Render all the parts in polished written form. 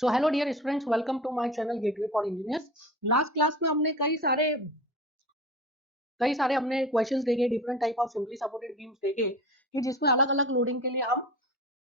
So hello dear students, welcome to my channel gateway for engineers. Last class में हमने कई सारे हमने क्वेश्चंस देखे, different type of simply supported beams देखे कि जिसमें अलग अलग लोडिंग के लिए हम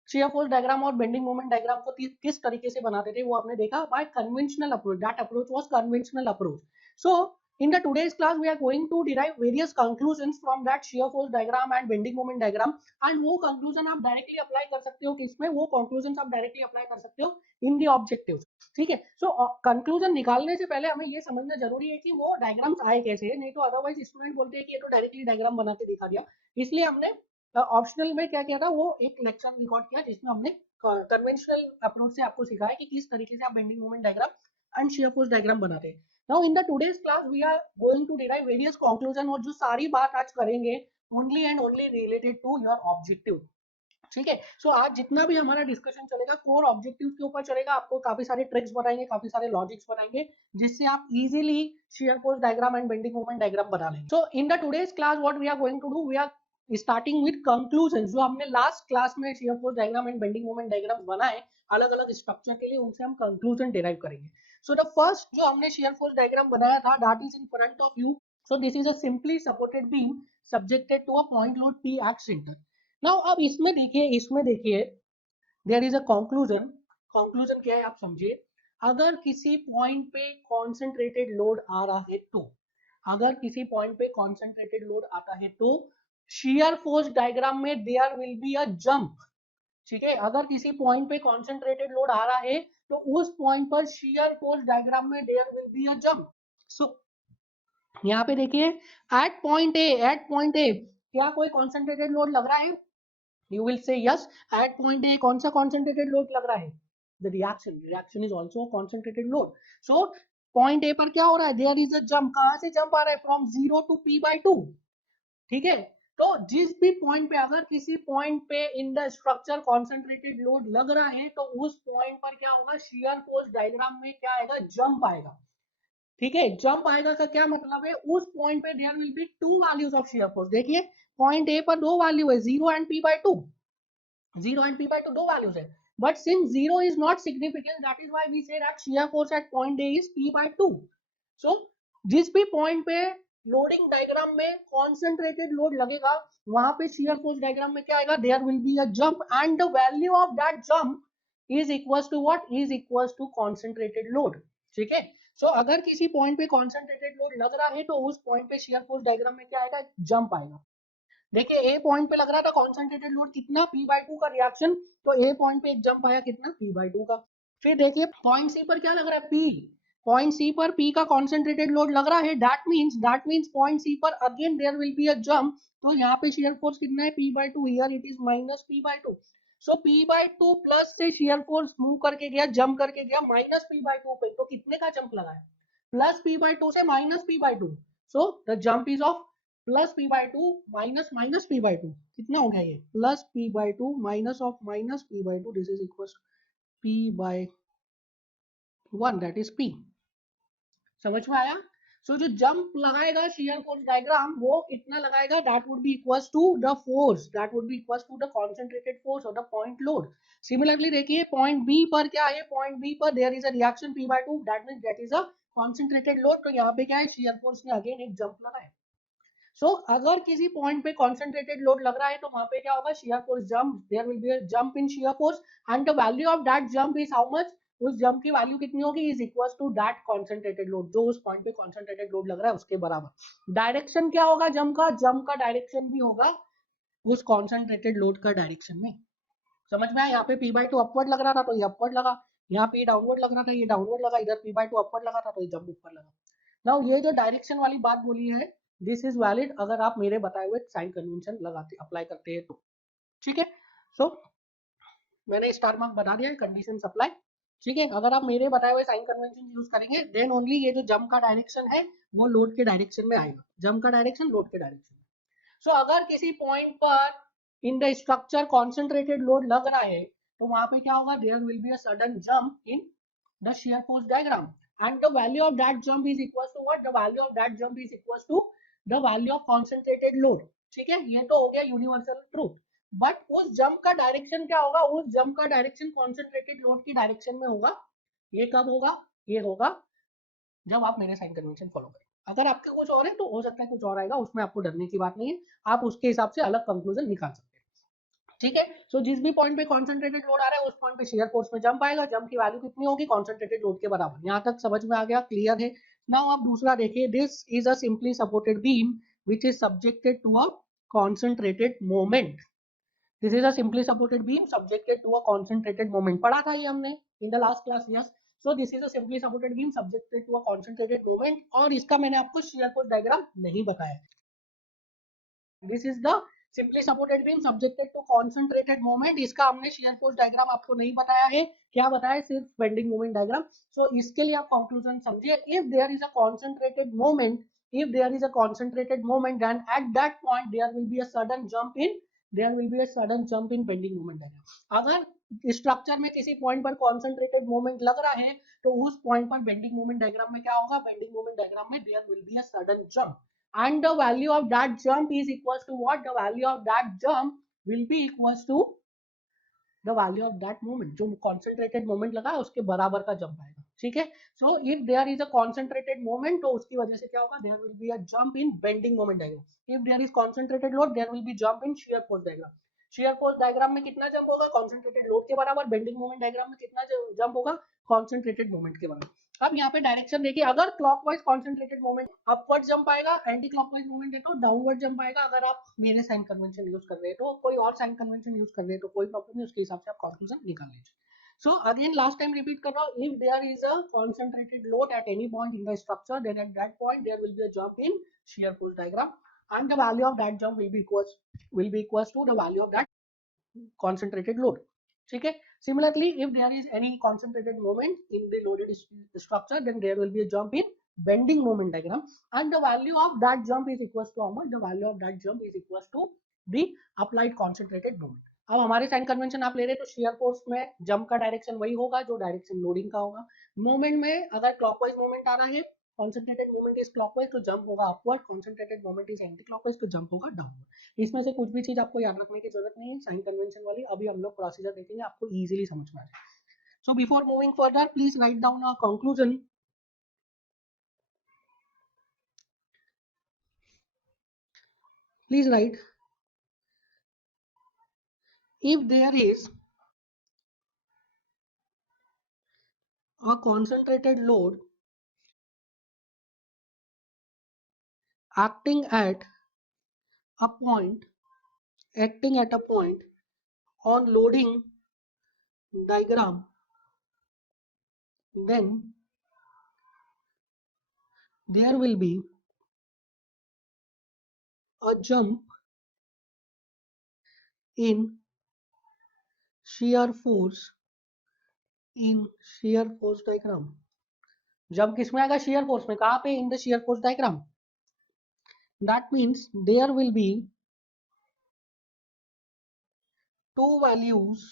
शियर फोर्स डायग्राम और बेंडिंग मोमेंट डायग्राम को किस तरीके से बनाते थे वो आपने देखा by conventional approach. That approach was conventional approach. So in the today's class we are going to derive various conclusions from that shear force diagram and bending moment diagram, and वो conclusion आप directly apply कर सकते हो किसमें, वो conclusions आप directly apply कर सकते हो in the objectives। ठीक है। सो कंक्लूजन निकालने से पहले हमें ये समझना जरूरी है कि वो डायग्राम्स आए कैसे, नहीं तो अदरवाइज स्टूडेंट बोलते हैं कि ये तो डायरेक्टली डायग्राम बना के दिखा दिया। इसलिए हमने ऑप्शनल में क्या किया था, वो एक लेक्चर रिकॉर्ड किया जिसमें हमने कन्वेंशनल अप्रोच से आपको सिखाया कि किस तरीके से आप bending moment diagram and shear force diagram बनाते हैं। Now in the today's class we are going to derive various conclusion, और जो सारी बात आज करेंगे only and only related to your objective. ठीक है। सो आज जितना भी हमारा डिस्कशन चलेगा कोर ऑब्जेक्टिव के ऊपर चलेगा। आपको काफी सारे ट्रिक्स बताएंगे, काफी सारे लॉजिक्स बताएंगे जिससे आप easily shear force diagram and bending moment diagram बना लेंगे। So in the today's class what we are going to do, we are starting with conclusion. जो हमने लास्ट क्लास में shear force diagram and bending moment diagram बनाए अलग अलग structure के लिए, उनसे हम कंक्लूजन डिराइव करेंगे। सो द फर्स्ट जो हमने शियर फोर्स डायग्राम बनाया था that is in front of you. So this is a simply supported beam subjected to a point load P at centre. Now अब इसमें देखिए there is a conclusion. Conclusion क्या है आप समझिए। अगर किसी पॉइंट पे कॉन्सेंट्रेटेड लोड आ रहा है तो अगर किसी पॉइंट पे कॉन्सेंट्रेटेड लोड आता है तो शियर फोर्स डायग्राम में there will be a jump. ठीक है। अगर किसी पॉइंट पे कॉन्सेंट्रेटेड लोड आ रहा है तो उस पॉइंट पर शियर फोर्स डायग्राम में there will be a jump. So यहाँ पे देखिए एट पॉइंट ए क्या कोई कॉन्सेंट्रेटेड लोड लग रहा है? You will say yes, at point A कौन सा concentrated load लग रहा है? The reaction is also a concentrated load. So point A पर क्या हो रहा है? There is a jump। कहाँ से jump आ रहा है? From 0 to P/2। ठीक है। तो जिस भी पॉइंट पे अगर किसी पॉइंट पे इन द स्ट्रक्चर कॉन्सेंट्रेटेड लोड लग रहा है तो उस पॉइंट पर क्या होगा, शियर फोर्स डायग्राम में क्या आएगा, जंप आएगा। ठीक है। जंप आएगा का क्या मतलब है, उस पॉइंट पे there will be two values of shear force. देखिए पॉइंट ए पर दो वैल्यू है, 0 एंड P/2। 0 and P/2 दो वैल्यूज है, but since 0 is not significant, that is why we say that shear force at point A is P/2। so जिस भी point पे loading diagram में कॉन्सेंट्रेटेड लोड लगेगा वहां पे शियर फोर्स डायग्राम में क्या आएगा, there will be a jump and the value of that jump is equals to what, is equals to concentrated load. ठीक है। सो अगर किसी पॉइंट पे कॉन्सेंट्रेटेड लोड लग रहा है तो उस पॉइंट पे शियर फोर्स डायग्राम में क्या आएगा, जंप आएगा। देखिए ए पॉइंट पे लग रहा था कॉन्सेंट्रेटेड लोड कितना, P/2 का रिएक्शन, तो ए पॉइंट पे एक जंप आया कितना, P/2 का। फिर देखिए पॉइंट सी पर क्या लग रहा है, P। पॉइंट सी पर P का कॉन्सेंट्रेटेड लोड लग रहा है, दैट मींस पॉइंट सी पर again there will be a jump. तो यहाँ पे शियर फोर्स कितना है, P/2। Here it is minus P/2। So P/2 plus से शियर फोर्स मूव करके गया, जंप करके गया माइनस P/2 पे, तो कितने का जंप लगा है, प्लस P/2 से minus P/2। So the jump is of plus P/2 minus minus P/2। कितना हो गया ये, plus P/2 minus of minus P/2, this is equal P/1, that is P। समझ में आया? सो जो जंप लगाएगा शियर फोर्स डायग्राम वो कितना लगाएगा, that would be equals to the force, that would be equals to the concentrated force और the point load. Similarly देखिए पॉइंट बी पर क्या है, पॉइंट बी पर there is a reaction P/2, that means that is a concentrated load. तो यहाँ पे क्या है, शियर फोर्स ने अगेन एक जंप लगाया। सो अगर किसी पॉइंट पे कॉन्सेंट्रेटेड लोड लग रहा है तो वहां पे क्या होगा, shear force jump, there will be a jump in shear force and the value of that jump is how much, उस जंप की वैल्यू कितनी होगी, is equal to that concentrated load, जो उस पॉइंट पे कॉन्सेंट्रेटेड लोड लग रहा है उसके बराबर। डायरेक्शन क्या होगा जंप का डायरेक्शन भी होगा उस कॉन्सेंट्रेटेड लोड का डायरेक्शन में। समझ में आया? यहाँ पे P/2 अपवर्ड लग रहा था तो ये अपवर्ड लगा, यहाँ पे डाउनवर्ड लग रहा था ये डाउनवर्ड लगा, इधर P/2 अपवर्ड लगा था तो ये जंप ऊपर लगा। नाउ ये जो डायरेक्शन वाली बात बोली है दिस इज वैलिड अगर आप मेरे बताए हुए साइन कन्वेंशन लगाते अप्लाई करते हैं तो। ठीक है। सो मैंने स्टार मार्क बता दिया है, कंडीशन अप्लाई। ठीक है। अगर आप मेरे बताए हुए साइन कन्वेंशन यूज करेंगे देन ओनली ये जो जंप का डायरेक्शन है वो लोड के डायरेक्शन में आएगा, जंप का डायरेक्शन लोड के डायरेक्शन में। सो अगर किसी पॉइंट पर in the structure concentrated load लग रहा है तो वहां पे क्या होगा, there will be a sudden jump in the shear force diagram and the value of that jump is equal to what, the value of that jump is equal to the value of concentrated load. ठीक है। ये तो हो गया universal truth, but उस jump का direction क्या होगा, उस जंप का डायरेक्शन कॉन्सेंट्रेटेड लोड की डायरेक्शन में होगा। ये कब होगा? ये होगा जब आप मेरे साइन कन्वेंशन फॉलो करें। अगर आपके कुछ और है तो हो सकता है कुछ और आएगा, उसमें आपको डरने की बात नहीं है, आप उसके हिसाब से अलग कंक्लूजन निकाल सकते हैं। ठीक है, सो जिस भी पॉइंट पे कॉन्सेंट्रेटेड लोड आ रहा है उस पॉइंट पे शियर फोर्स में जंप आएगा, जंप की वैल्यू कितनी होगी? कॉन्सेंट्रेटेड लोड के बराबर। यहाँ तक समझ में आ गया? क्लियर है? नाउ आप दूसरा देखिए, this is a simply supported beam which is subjected to a concentrated moment. This is a simply supported beam subjected to a concentrated moment. पढ़ा था ये हमने in the last class. Yes, so this is a simply supported beam subjected to a concentrated moment, और इसका मैंने आपको shear force diagram नहीं बताया। This is the simply supported beam subjected to concentrated moment. इसका हमने शियर फोर्स डायग्राम आपको नहीं बताया है। क्या बताया है? सिर्फ बेंडिंग मोमेंट डायग्राम। सो इसके लिए आप कंक्लूजन समझिए, if there is a concentrated moment, if there is a concentrated moment, then at that point there will be a sudden jump in, there will be a sudden jump in bending moment diagram। अगर structure में किसी point पर concentrated moment लग रहा है तो उस point पर बेंडिंग मोमेंट डायग्राम में क्या होगा? बेंडिंग मोमेंट डायग्राम में there will be a sudden jump, and the value of that jump is equals to what? The value of that jump will be equals to the value of that moment. जो concentrated moment लगा है उसके बराबर का jump आएगा। ठीक है, so if there is a concentrated moment तो उसकी वजह से क्या होगा? There will be a jump in bending moment diagram. If there is concentrated load there will be jump in shear force diagram. Shear force diagram में कितना jump होगा? Concentrated load के बराबर। बेंडिंग मोमेंट डायग्राम में कितना jump होगा? Concentrated moment के बराबर। अब यहाँ पे डायरेक्शन देखिए, अगर clockwise concentrated moment upward jump आएगा, एंटी क्लॉकवाइज मोमेंट है तो डाउनवर्ड जंप आएगा। अगर आप मेरे साइन कन्वेंशन यूज कर रहे हैं तो कोई और साइन कन्वेंशन यूज कर रहे हैं तो कोई प्रॉब्लम नहीं, उसके हिसाब से आप कंक्लूजन निकाल लीजिए। So again last time repeat कर रहा हूँ, if there is a concentrated load at any point in the structure, then at that point there will be a jump in shear force diagram, and the value of that jump will be equals to the value of that concentrated load। ठीक है, similarly if there is any concentrated moment in the loaded structure, then there will be a jump in bending moment diagram, and the value of that jump is equals to how much? The value of that jump is equals to the applied concentrated moment। अब हमारे sign convention आप ले रहे हैं तो shear force में jump का direction वही होगा जो डायरेक्शन लोडिंग का होगा। मोमेंट में अगर क्लॉकवाइज मोमेंट आ रहा है, कॉन्सेंट्रेटेड मोमेंट इज क्लॉकवाइज तो जंप होगा upward, concentrated moment is anti clockwise तो जंप होगा डाउनवर्ड। इसमें से कुछ भी चीज आपको याद रखने की जरूरत नहीं है, साइन कन्वेंशन वाली अभी हम लोग प्रोसीजर देखेंगे, आपको इजीली समझ में आ जाएगा। So before moving further please write down a conclusion. Please right, if there is a concentrated load acting at a point on loading diagram, then there will be a jump in shear force in shear force diagram। Jump किसमें आएगा? shear force में। कहाँ पे? in the shear force diagram। that means there will be two values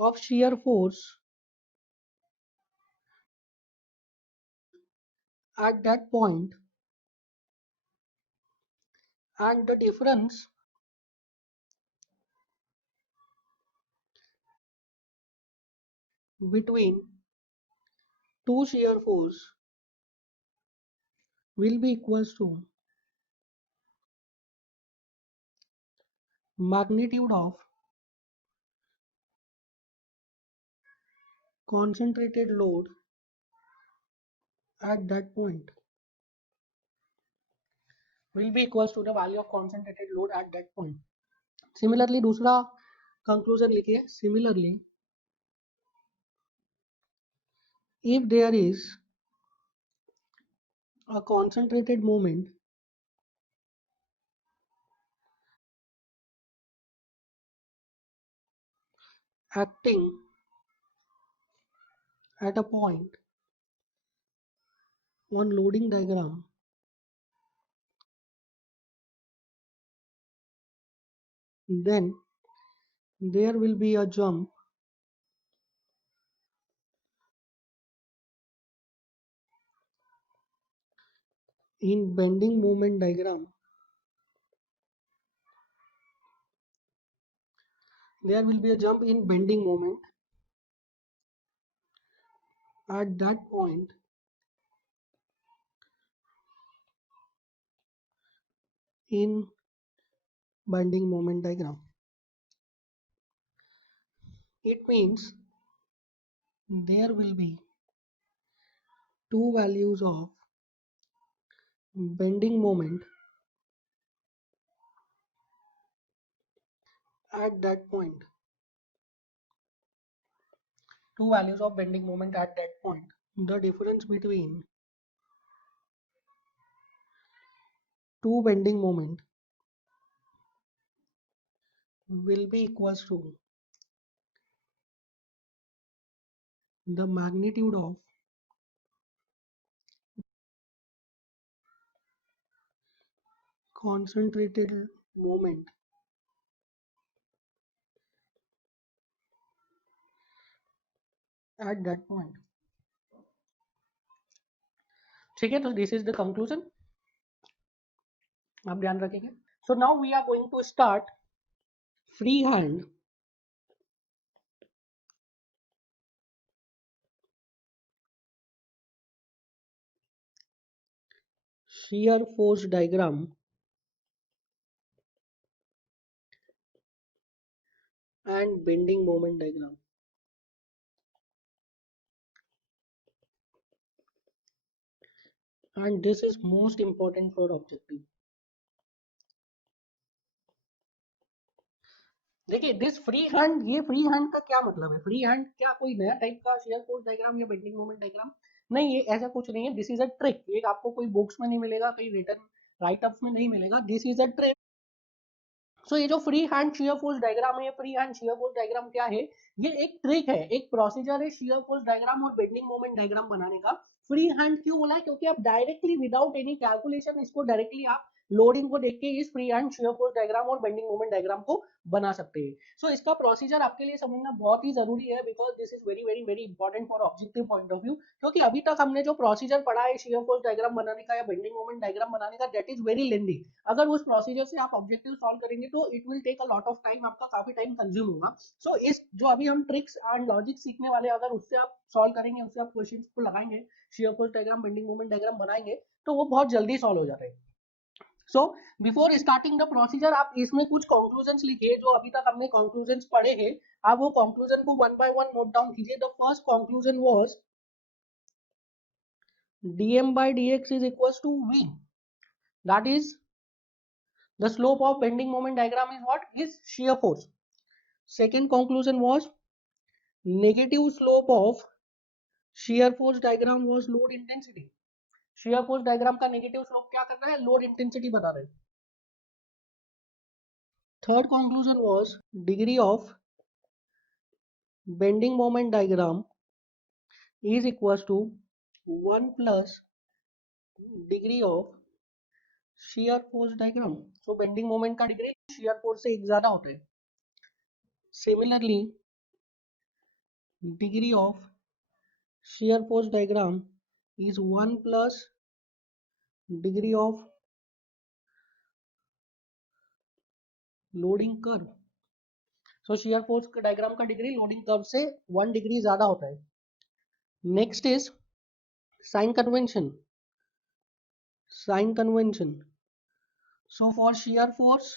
of shear force at that point, and the difference between two shear force will be equals to magnitude of concentrated load at that point, will be equals to the value of concentrated load at that point। Similarly दूसरा conclusion लिखिए, similarly if there is a concentrated moment acting at a point on loading diagram, then there will be a jump in bending moment diagram, there will be a jump in bending moment at that point in bending moment diagram. It means there will be two values of bending moment at that point. Two values of bending moment at that point. The difference between two bending moment will be equals to the magnitude of concentrated moment at that point. ठीक है, तो this is the conclusion, आप ध्यान रखेंगे. So now we are going to start free hand shear force diagram and bending moment diagram. And this is most important for objective. देखिए this free hand, ये free hand का क्या मतलब है? Free hand क्या कोई नया टाइप का शेयर फोर्स डायग्राम या बेंडिंग मोमेंट डायग्राम? नहीं, ये ऐसा कुछ नहीं है. This is a trick. ये आपको कोई बुक्स में नहीं मिलेगा, कहीं रिटर्न राइट अप्स में नहीं मिलेगा. This is a trick. So ये जो free hand shear force diagram है, ये free hand shear force diagram क्या है? ये एक ट्रिक है, एक प्रोसीजर है शेयर फोर्स डायग्राम और बेंडिंग मोमेंट डायग्राम बनाने का. फ्री हैंड क्यों बोला है? क्योंकि आप डायरेक्टली विदाउट एनी कैलकुलेशन इसको डायरेक्टली आप लोडिंग को देख के इस free hand shear force diagram और बेंडिंग मोमेंट डायग्राम को बना सकते हैं. सो इसका प्रोसीजर आपके लिए समझना बहुत ही जरूरी है, because this is very very very important for objective point of view. क्योंकि अभी तक हमने जो प्रोसीजर पढ़ा है शेयर फोर्स डायग्राम बनाने का या बेंडिंग मोमेंट डायग्राम बनाने का, दैट इज वेरी लेंदी. अगर उस प्रोसीजर से आप ऑब्जेक्टिव सॉल्व करेंगे तो it will take a lot of time, आपका काफी टाइम कंज्यूम होगा. सो इस जो अभी हम ट्रिक्स एंड लॉजिक सीखने वाले, अगर उससे आप सॉल्व करेंगे, उससे आप क्वेश्चंस को लगाएंगे, share force diagram bending moment diagram बनाएंगे, तो वो बहुत जल्दी सॉल्व हो जाते हैं. So before starting the procedure आप इसमें कुछ कंक्लूजन्स लिखिए, जो अभी तक हमने कंक्लूजन्स पढ़े हैं. आप वो कंक्लूजन को one by one note down कीजिए. The first conclusion was dm by dx is equals to v. That is the slope of bending moment diagram is what? Is shear force. Second conclusion was negative slope of shear force diagram was load intensity. shear force diagram का negative slope क्या कर रहा है? load intensity बता रहे हैं. Third conclusion was degree of bending moment diagram is equals to 1 plus degree of shear force diagram. So bending moment का degree shear force से एक ज्यादा होता है. Similarly, degree of shear force diagram is 1 plus degree of loading curve. So shear force diagram का degree loading curve से 1 degree ज्यादा होता है. Next is sign convention. Sign convention. So for shear force,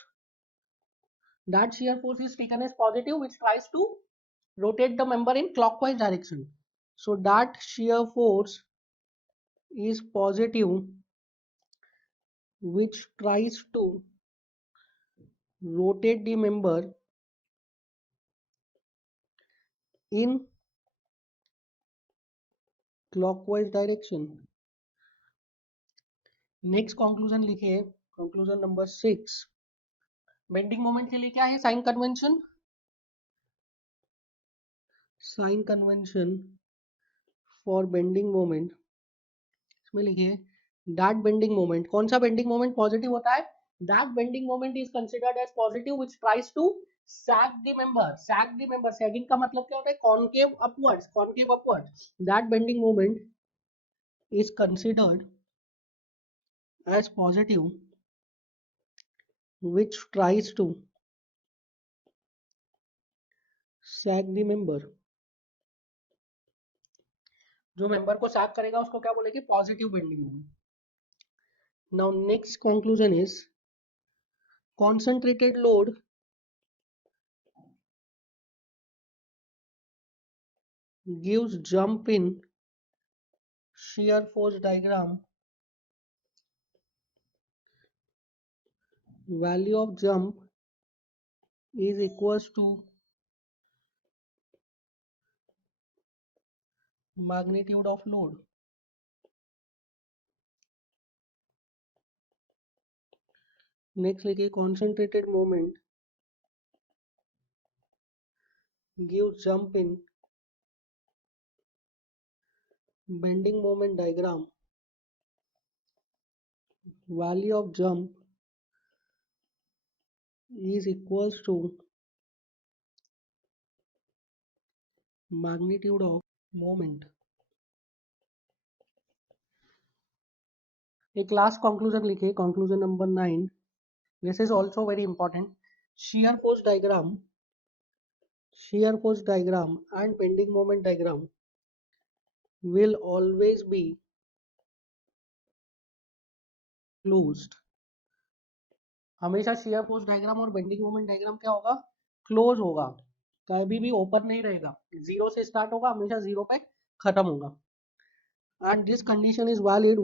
that shear force is taken as positive, which tries to rotate the member in clockwise direction. So that shear force is positive, which tries to rotate the member in clockwise direction. Next conclusion लिखिए, conclusion number 6. Bending moment के लिए क्या है? Sign convention. Sign convention for bending moment, इसमें लिखिए that bending moment. कौन सा bending moment positive होता है? That bending moment is considered as positive which tries to sag the member. Sag the member, sagging का मतलब क्या होता है? Concave upwards, concave upwards. That bending moment is considered as positive which tries to sag the member. जो member को sag करेगा उसको क्या बोलेंगे, positive bending moment. Now next conclusion is concentrated load gives jump in shear force diagram. Value of jump is equals to magnitude of load. Next लिखिए concentrated moment gives jump in bending moment diagram. Value of jump is equals to magnitude of moment. एक last conclusion लिखिए, conclusion number 9. This is also very important. shear force diagram and bending moment diagram will always be closed. हमेशा shear force diagram और bending moment diagram क्या होगा, close होगा, कभी भी open नहीं रहेगा. जीरो से स्टार्ट होगा, हमेशा जीरो पे खत्म होगा. And this condition is valid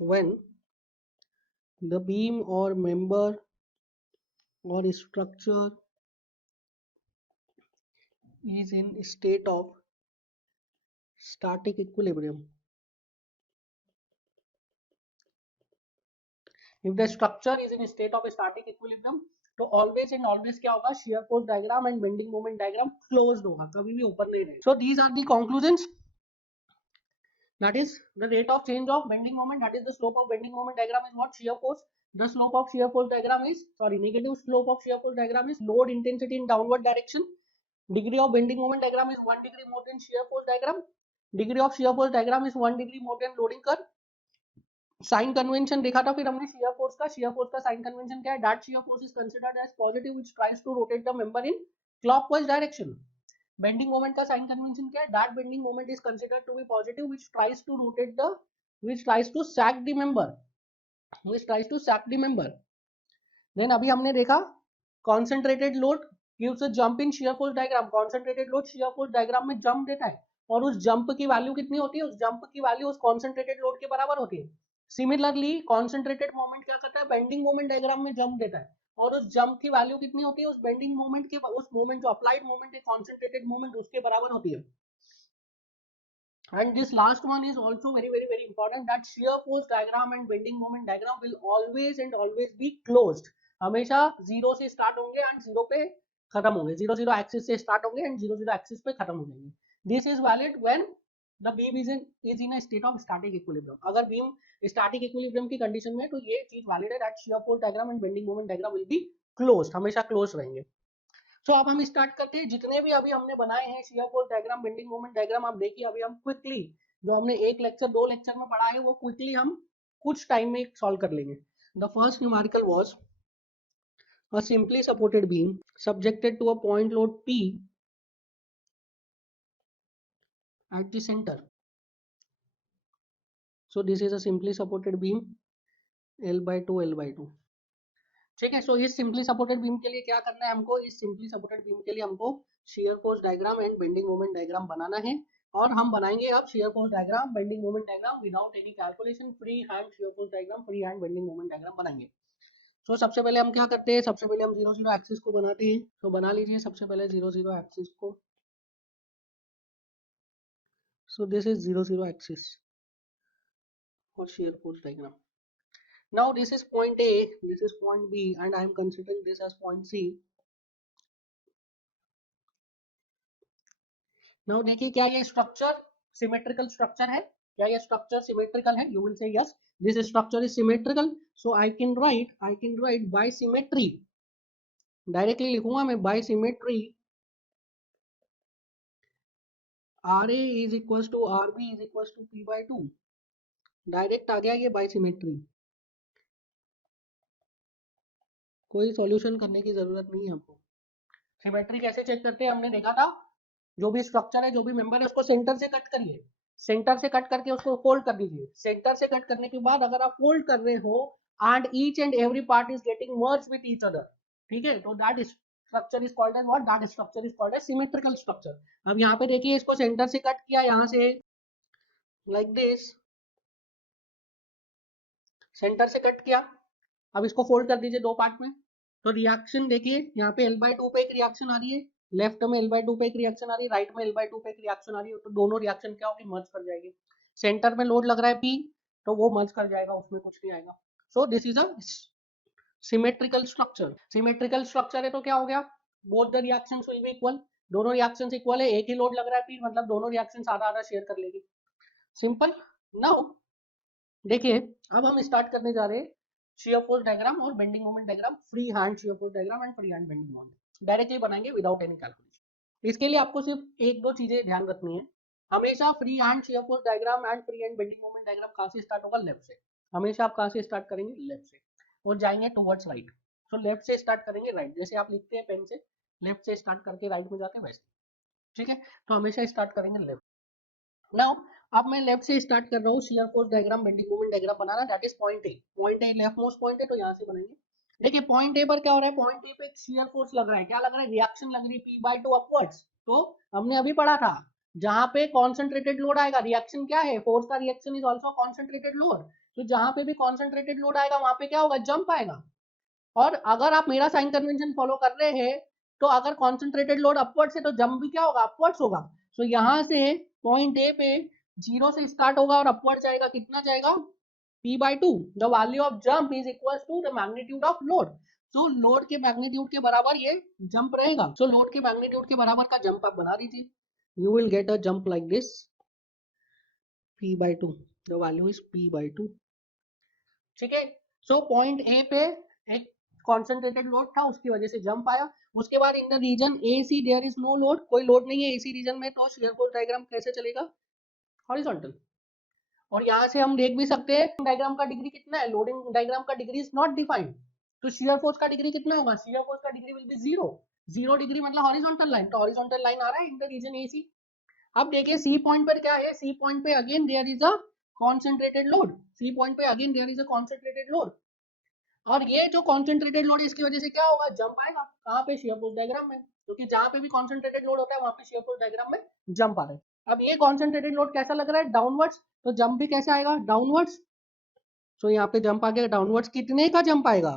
when the beam or member or structure is in state of static equilibrium. If the structure is in state of static equilibrium, तो always and always क्या होगा, shear force diagram and bending moment diagram closed होगा, कभी भी open नहीं रहेगा. So these are the conclusions. That is the rate of change of bending moment, that is the slope of bending moment diagram is what, shear force. The slope of shear force diagram is, negative slope of shear force diagram is load intensity in downward direction. Degree of bending moment diagram is 1 degree more than shear force diagram. Degree of shear force diagram is 1 degree more than loading curve. Sign convention देखा था फिर हमने shear force का sign convention क्या है, that shear force is considered as positive which tries to rotate the member in clockwise direction. Bending moment का sign convention क्या है, that bending moment is considered to be positive which tries to sack the member. Then अभी हमने देखा concentrated load gives a jump in shear force diagram. Concentrated load shear force diagram में jump देता है और उस jump की value कितनी होती है, उस jump की वैल्यू उस concentrated load के बराबर होती है. सिमिलरली कॉन्सेंट्रेटेड मोमेंट क्या करता है, बेंडिंग मोमेंट डायग्राम में जंप देता है और उस जंप की वैल्यू कितनी होती है, उस बेंडिंग मोमेंट के, उस मोमेंट जो अप्लाइड मोमेंट है कॉन्सेंट्रेटेड मोमेंट उसके बराबर होती है. And this last one is also very important, that shear force diagram and bending moment diagram will always be closed. हमेशा जीरो से स्टार्ट होंगे एंड जीरो पे खत्म होंगे, जीरो जीरो एक्सिस से स्टार्ट होंगे एंड जीरो जीरो एक्सिस पे खत्म हो जाएंगे. This is valid when the beam is in a state of static equilibrium. अगर बीम स्टैटिक इक्विलिब्रियम की कंडीशन में है तो ये चीज वैलिड है, that shear force diagram and bending moment diagram will be closed, हमेशा क्लोज रहेंगे. तो अब हम स्टार्ट करते हैं. जितने भी अभी हमने बनाए हैं shear force diagram, bending moment diagram, आप देखिए अभी हम क्विकली जो हमने एक लेक्चर दो लेक्चर में पढ़ा है वो क्विकली हम कुछ टाइम में सॉल्व कर लेंगे. The first numerical was a simply supported beam subjected to a point load P at the center. So this is a simply supported beam L/2 ठीक है. सो इस सिंपली सपोर्टेड बीम के लिए क्या करना है हमको, इस सिंपली सपोर्टेड बीम के लिए हमको shear force diagram and bending moment diagram बनाना है. और हम बनाएंगे अब shear force diagram, bending moment diagram without any calculation, free hand shear force diagram, free hand bending moment diagram बनाएंगे. तो सबसे पहले हम क्या करते हैं, सबसे पहले हम जीरो जीरो एक्सिस को बनाते हैं. तो बना लीजिए सबसे पहले जीरो जीरो एक्सिस को. सो this is zero zero axis और shear force diagram. Now this is point A, this is point B and I am considering this as point C. Now देखिए क्या ये स्ट्रक्चर सिमेट्रिकल स्ट्रक्चर है, क्या ये structure symmetrical है, you will say yes this structure is symmetrical. So I can write by symmetry, directly लिखूंगा मैं by symmetry R A is equal to R B is equal to P/2. Direct आ गया ये by symmetry, कोई solution करने की जरूरत नहीं है आपको. सिमेट्री कैसे चेक करते हैं हमने देखा था, जो भी स्ट्रक्चर है, जो भी मेंबर है, उसको सेंटर से कट करिए, सेंटर से कट करके उसको फोल्ड कर दीजिए। सेंटर से कट करने के बाद अगर आप फोल्ड कर रहे हो and each and every part is getting merge with each other, ठीक है, तो that structure is called as what, that structure is called as symmetrical structure. अब यहाँ पे देखिए, इसको सेंटर से कट किया यहाँ से लाइक दिस, सेंटर से कट किया। अब इसको फोल्ड कर दीजिए दो पार्ट में। तो रिएक्शन देखिए, यहाँ पे L/2 पे एक रिएक्शन आ रही है, लेफ्ट में L/2 पे एक रिएक्शन आ रही है, राइट में L/2 पे एक रिएक्शन आ रही है, तो दोनों रिएक्शन क्या होगी, मर्ज कर जाएगी। सेंटर में लोड लग रहा है P, तो वो मर्ज कर जाएगा, उसमें कुछ नहीं आएगा। सो this is a symmetrical structure. Symmetrical structure है तो क्या हो गया, both the reactions will be equal, दोनों रिएक्शंस इक्वल है, एक ही लोड लग रहा है P, मतलब दोनों रिएक्शंस आधा आधा शेयर कर लेगी। सिंपल। नाउ देखिए, अब हम स्टार्ट करने जा रहे हैं shear force डायग्राम और bending moment diagram, free hand shear force diagram and free hand bending moment directly बनाएंगे विदाउट एनी कैलकुलेशन। इसके लिए आपको सिर्फ एक दो चीजें ध्यान रखनी है। हमेशा free hand shear force diagram and free hand bending moment diagram कहाँ से स्टार्ट होगा, लेफ्ट से। हमेशा आप कहाँ से स्टार्ट करेंगे, लेफ्ट से, और जाएंगे टुवर्ड्स राइट। तो लेफ्ट से स्टार्ट करेंगे राइट, जैसे आप लिखते हैं पेन से, लेफ्ट से स्टार्ट करके राइट में जाते हैं वैसे, ठीक है। तो हमेशा स्टार्ट करेंगे लेफ्ट। नाउ अब मैं लेफ्ट से स्टार्ट कर रहा हूँ shear force diagram bending moment diagram banana, that is point A. Point A left most point है, तो यहाँ से बनाएंगे। देखिए पॉइंट ए पर क्या हो रहा है, पॉइंट ए पे एक शियर फोर्स लग रहा है, क्या लग रहा है, रिएक्शन लग रही है P/2 अपवर्ड्स। तो हमने अभी पढ़ा था, जहां पे कॉन्सेंट्रेटेड लोड आएगा, रिएक्शन क्या है, फोर्स का reaction is also concentrated load. तो जहां पे भी कॉन्सेंट्रेटेड लोड आएगा वहां पे क्या होगा, जंप आएगा। और अगर आप मेरा साइन कन्वेंशन फॉलो कर रहे हैं, तो अगर कॉन्सेंट्रेटेड लोड अपवर्ड से, तो जंप भी क्या होगा, अपवर्ड्स होगा। सो यहाँ से पॉइंट ए पे जीरो से स्टार्ट होगा और अपवर्ड जाएगा, कितना जाएगा, P/2। The value of jump is equal to the magnitude of load. So load के मैग्नीट्यूड के बराबर ये जंप रहेगा। सो लोड के मैग्नीट्यूड के बराबर का जंप आप बना दीजिए, you will get a jump like this, P/2, the value is P/2, ठीक है। सो पॉइंट ए पे एक कॉन्सेंट्रेटेड लोड था, उसकी वजह से जंप आया। उसके बाद in the region A C there is no load, कोई लोड नहीं है एसी रीजन में, तो शियर फोर्स डायग्राम कैसे चलेगा, हॉरिजॉन्टल। और यहाँ से हम देख भी सकते हैं डायग्राम का डिग्री कितना है, लोडिंग डायग्राम का डिग्री इज नॉट डिफाइंड, तो शियर फोर्स का डिग्री कितना होगा, शियर फोर्स का degree will be zero. Zero degree मतलब हॉरिजॉन्टल लाइन, तो हॉरिजॉन्टल लाइन आ रहा है इन द रीजन एसी। अब देखिए सी पॉइंट पर क्या है, सी पॉइंट पे again there is a concentrated load, C point पे again there is a concentrated load. और ये जो कॉन्सेंट्रेटेड लोड है, इसकी वजह से क्या होगा, जंप आएगा, कहाँ पे, शियर फोर्स डायग्राम में, क्योंकि जहां पे भी कॉन्सेंट्रेटेड लोड होता है वहां पे शियर फोर्स डायग्राम में जंप आ रहा है। अब ये कॉन्सेंट्रेटेड लोड कैसा लग रहा है, डाउनवर्ड्स, तो जंप भी कैसे आएगा, डाउनवर्ड्स। तो यहाँ पे जंप आ गया डाउनवर्ड्स, कितने का जंप आएगा,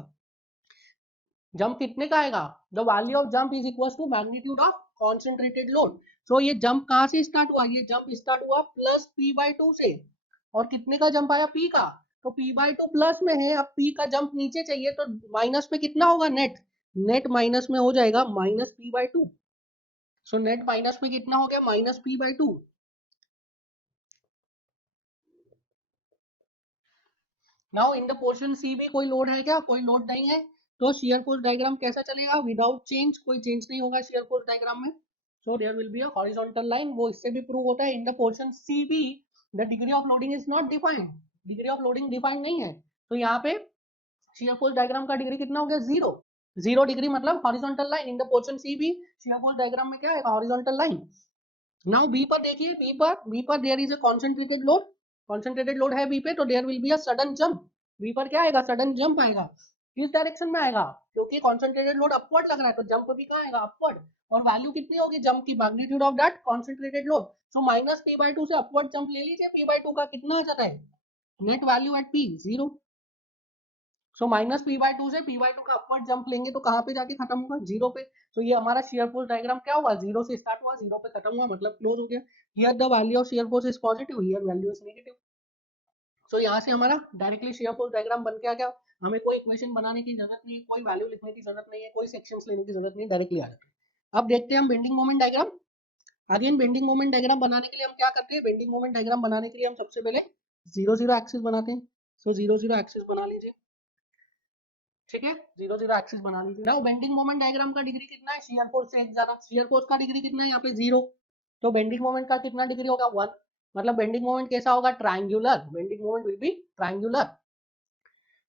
जंप कितने का आएगा, the value of jump is equal to magnitude of concentrated load. So ये जंप कहाँ से स्टार्ट हुआ, ये जंप स्टार्ट हुआ प्लस P/2 से, और कितने का जंप आया, P का। तो P/2 प्लस में है, अब P का जंप नीचे चाहिए, तो माइनस में कितना होगा, नेट, नेट माइनस में हो जाएगा minus P/2। So net minus में कितना हो गया, minus P/2। Now in the portion C भी कोई लोड है क्या, कोई लोड नहीं है, तो शियर फोर्स डायग्राम कैसा चलेगा, विदाउट चेंज, कोई चेंज नहीं होगा शियर फोर्स डायग्राम में। So there will be a horizontal line, वो इससे भी प्रूव होता है in the portion C B the degree of loading is not defined, degree of loading defined नहीं है। तो यहाँ पे शियर फोर्स डायग्राम का डिग्री कितना हो गया, जीरो, जीरो डिग्री मतलब horizontal line in the portion C B, shear force diagram में क्या है, हॉरिजॉन्टल लाइन। नाउ बी पर देखिए, बी पर there is a concentrated load, concentrated load है बी पे, तो there will be a sudden jump. B पर क्या आएगा, सडन जंप आएगा, किस डायरेक्शन में आएगा, क्योंकि कॉन्सेंट्रेटेड लोड अपवर्ड लग रहा है, तो जंप भी कहाँ आएगा, अपवर्ड। और वैल्यू कितनी होगी जंप की, magnitude of that concentrated load. So minus P/2 से अपवर्ड जंप ले लीजिए, P/2 का कितना आ जाता है, net value at P, zero. So minus P/2 से P/2 का अपवर्ड जंप लेंगे तो कहाँ पे जाके खत्म होगा, जीरो पे। तो ये हमारा शियर फोर्स डायग्राम क्या हुआ, जीरो से स्टार्ट हुआ, जीरो पे खत्म हुआ, मतलब क्लोज हो गया। Here the value of shear force is positive, here value is negative. So यहाँ से हमारा डायरेक्टली शेयर फोर्स डायग्राम बन के आ गया, हमें कोई इक्वेशन बनाने की जरूरत नहीं है, कोई वैल्यू लिखने की जरूरत नहीं है, कोई सेक्शंस लेने की जरूरत नहीं, डायरेक्टली आ जाता है। अब देखते हैं हम bending moment diagram. Again bending moment diagram बनाने के लिए हम क्या करते हैं, बेंडिंग मोमेंट डायग्राम बनाने के लिए हम सबसे पहले जीरो जीरो एक्सिस बनाते हैं। सो जीरो जीरो एक्सिस बना लीजिए, ठीक है, जीरो जीरो एक्सिस बना लीजिए। नाउ बेंडिंग मोमेंट डायग्राम का डिग्री कितना है, शियर फोर्स से एक ज्यादा, शियर फोर्स का डिग्री कितना है यहाँ पे, जीरो। तो बेंडिंग मोमेंट का कितना डिग्री होगा, वन। मतलब बेंडिंग मोमेंट कैसा होगा, triangular, bending moment will be triangular.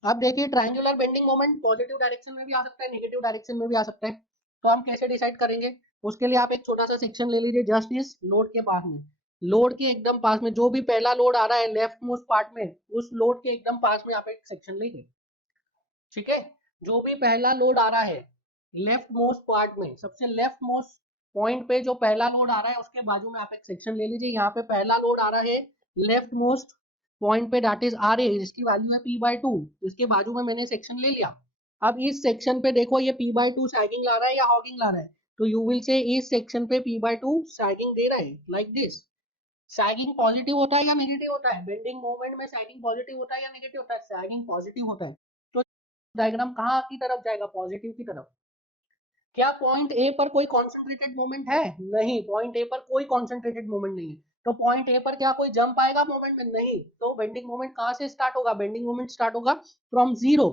अब देखिए triangular bending moment positive direction में भी आ सकता है, नेगेटिव डायरेक्शन में भी आ सकता है। तो हम कैसे डिसाइड करेंगे, उसके लिए आप एक छोटा सा सेक्शन ले लीजिए जस्ट इस लोड के पास में, लोड के एकदम पास में जो भी पहला लोड आ रहा है लेफ्ट मोस्ट पार्ट में, उस लोड के एकदम पास में आप एक सेक्शन लीजिए। ठीक है, जो भी पहला लोड आ रहा है लेफ्ट मोस्ट पार्ट में, सबसे लेफ्ट मोस्ट पॉइंट पे जो पहला लोड आ रहा है उसके बाजू में आप एक सेक्शन ले लीजिए। यहाँ पे पहला लोड आ रहा है लेफ्ट मोस्ट पॉइंट पे, दैट इज आर ए, जिसकी वैल्यू है P/2, इसके बाजू में मैंने सेक्शन ले लिया। अब इस सेक्शन पे देखो ये P/2 सैगिंग ला रहा है या हॉगिंग ला रहा है, तो यू विल से इस सेक्शन पे P/2 सैगिंग दे रहा है लाइक दिस। सैगिंग पॉजिटिव होता है या नेगेटिव होता है? बेंडिंग मोमेंट में सैगिंग पॉजिटिव होता है या नेगेटिव होता है? सैगिंग पॉजिटिव होता है। तो डायग्राम कहाँ की तरफ जाएगा? पॉजिटिव की तरफ। क्या पॉइंट ए पर कोई कॉन्सेंट्रेटेड मोमेंट है? नहीं, पॉइंट ए पर कोई कॉन्सेंट्रेटेड मोमेंट नहीं है। तो पॉइंट ए पर क्या कोई जंप आएगा मोमेंट में? नहीं। तो बेंडिंग मोमेंट कहाँ से स्टार्ट होगा? बेंडिंग मोमेंट स्टार्ट होगा from zero.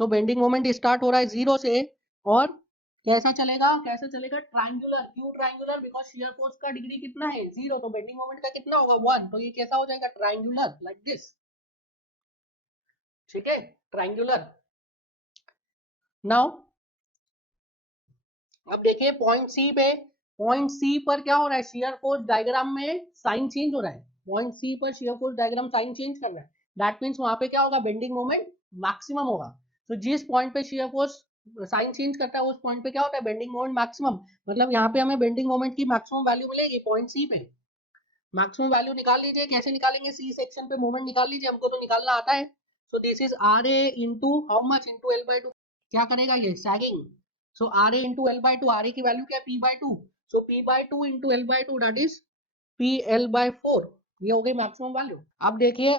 So bending moment start हो रहा है जीरो से, और कैसा चलेगा? कैसा चलेगा? ट्रायंगुलर। क्यों ट्रायंगुलर? बिकॉज शियर फोर्स का डिग्री कितना है? जीरो। तो बेंडिंग मोमेंट का कितना होगा? 1। तो ये कैसा हो जाएगा? Triangular, like this. ठीक है, ट्रायंगुलर। नाउ अब देखिए पॉइंट सी पे, पॉइंट सी पर क्या हो रहा है? शियर फोर्स डायग्राम में साइन चेंज हो रहा है। पॉइंट सी पर shear force diagram sign change कर रहा है, दैट मींस वहां पे क्या होगा? बेंडिंग मोमेंट मैक्सिमम होगा। तो जिस पॉइंट पे शियर फोर्स साइन चेंज करता है उस पॉइंट पे क्या होता है? Bending moment maximum. मतलब यहाँ पे हमें बेंडिंग मोमेंट की मैक्सिमम वैल्यू मिलेगी पॉइंट सी पे। मैक्सिमम वैल्यू निकाल लीजिए। कैसे निकालेंगे? सी सेक्शन पे मोमेंट निकाल लीजिए, हमको तो निकालना आता है। So this is R A into how much? Into L/2। क्या करेगा ये? Sagging. So R A into L/2, R A की वैल्यू क्या है? P/2। So P/2 into L/2 that is PL/4। ये हो गई मैक्सिमम वैल्यू। अब देखिए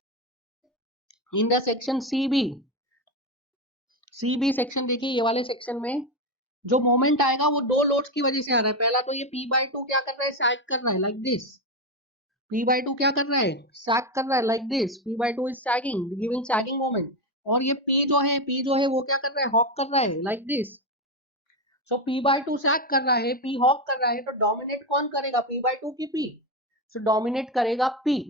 in the section C B section, देखिए ये वाले सेक्शन में जो मोमेंट आएगा वो दो लोड्स की वजह से आ रहा है। पहला तो ये P/2 क्या कर रहा है? सैग कर रहा है लाइक दिस। P/2 क्या कर रहा है? सैग कर रहा है like this. P/2 is sagging, giving sagging moment. और ये P जो है वो क्या कर रहा है? हॉक कर रहा है लाइक दिस। सो P/2 सैग कर रहा है, P हॉक कर रहा है, तो डोमिनेट कौन करेगा? P/2 की P? सो डोमिनेट करेगा P।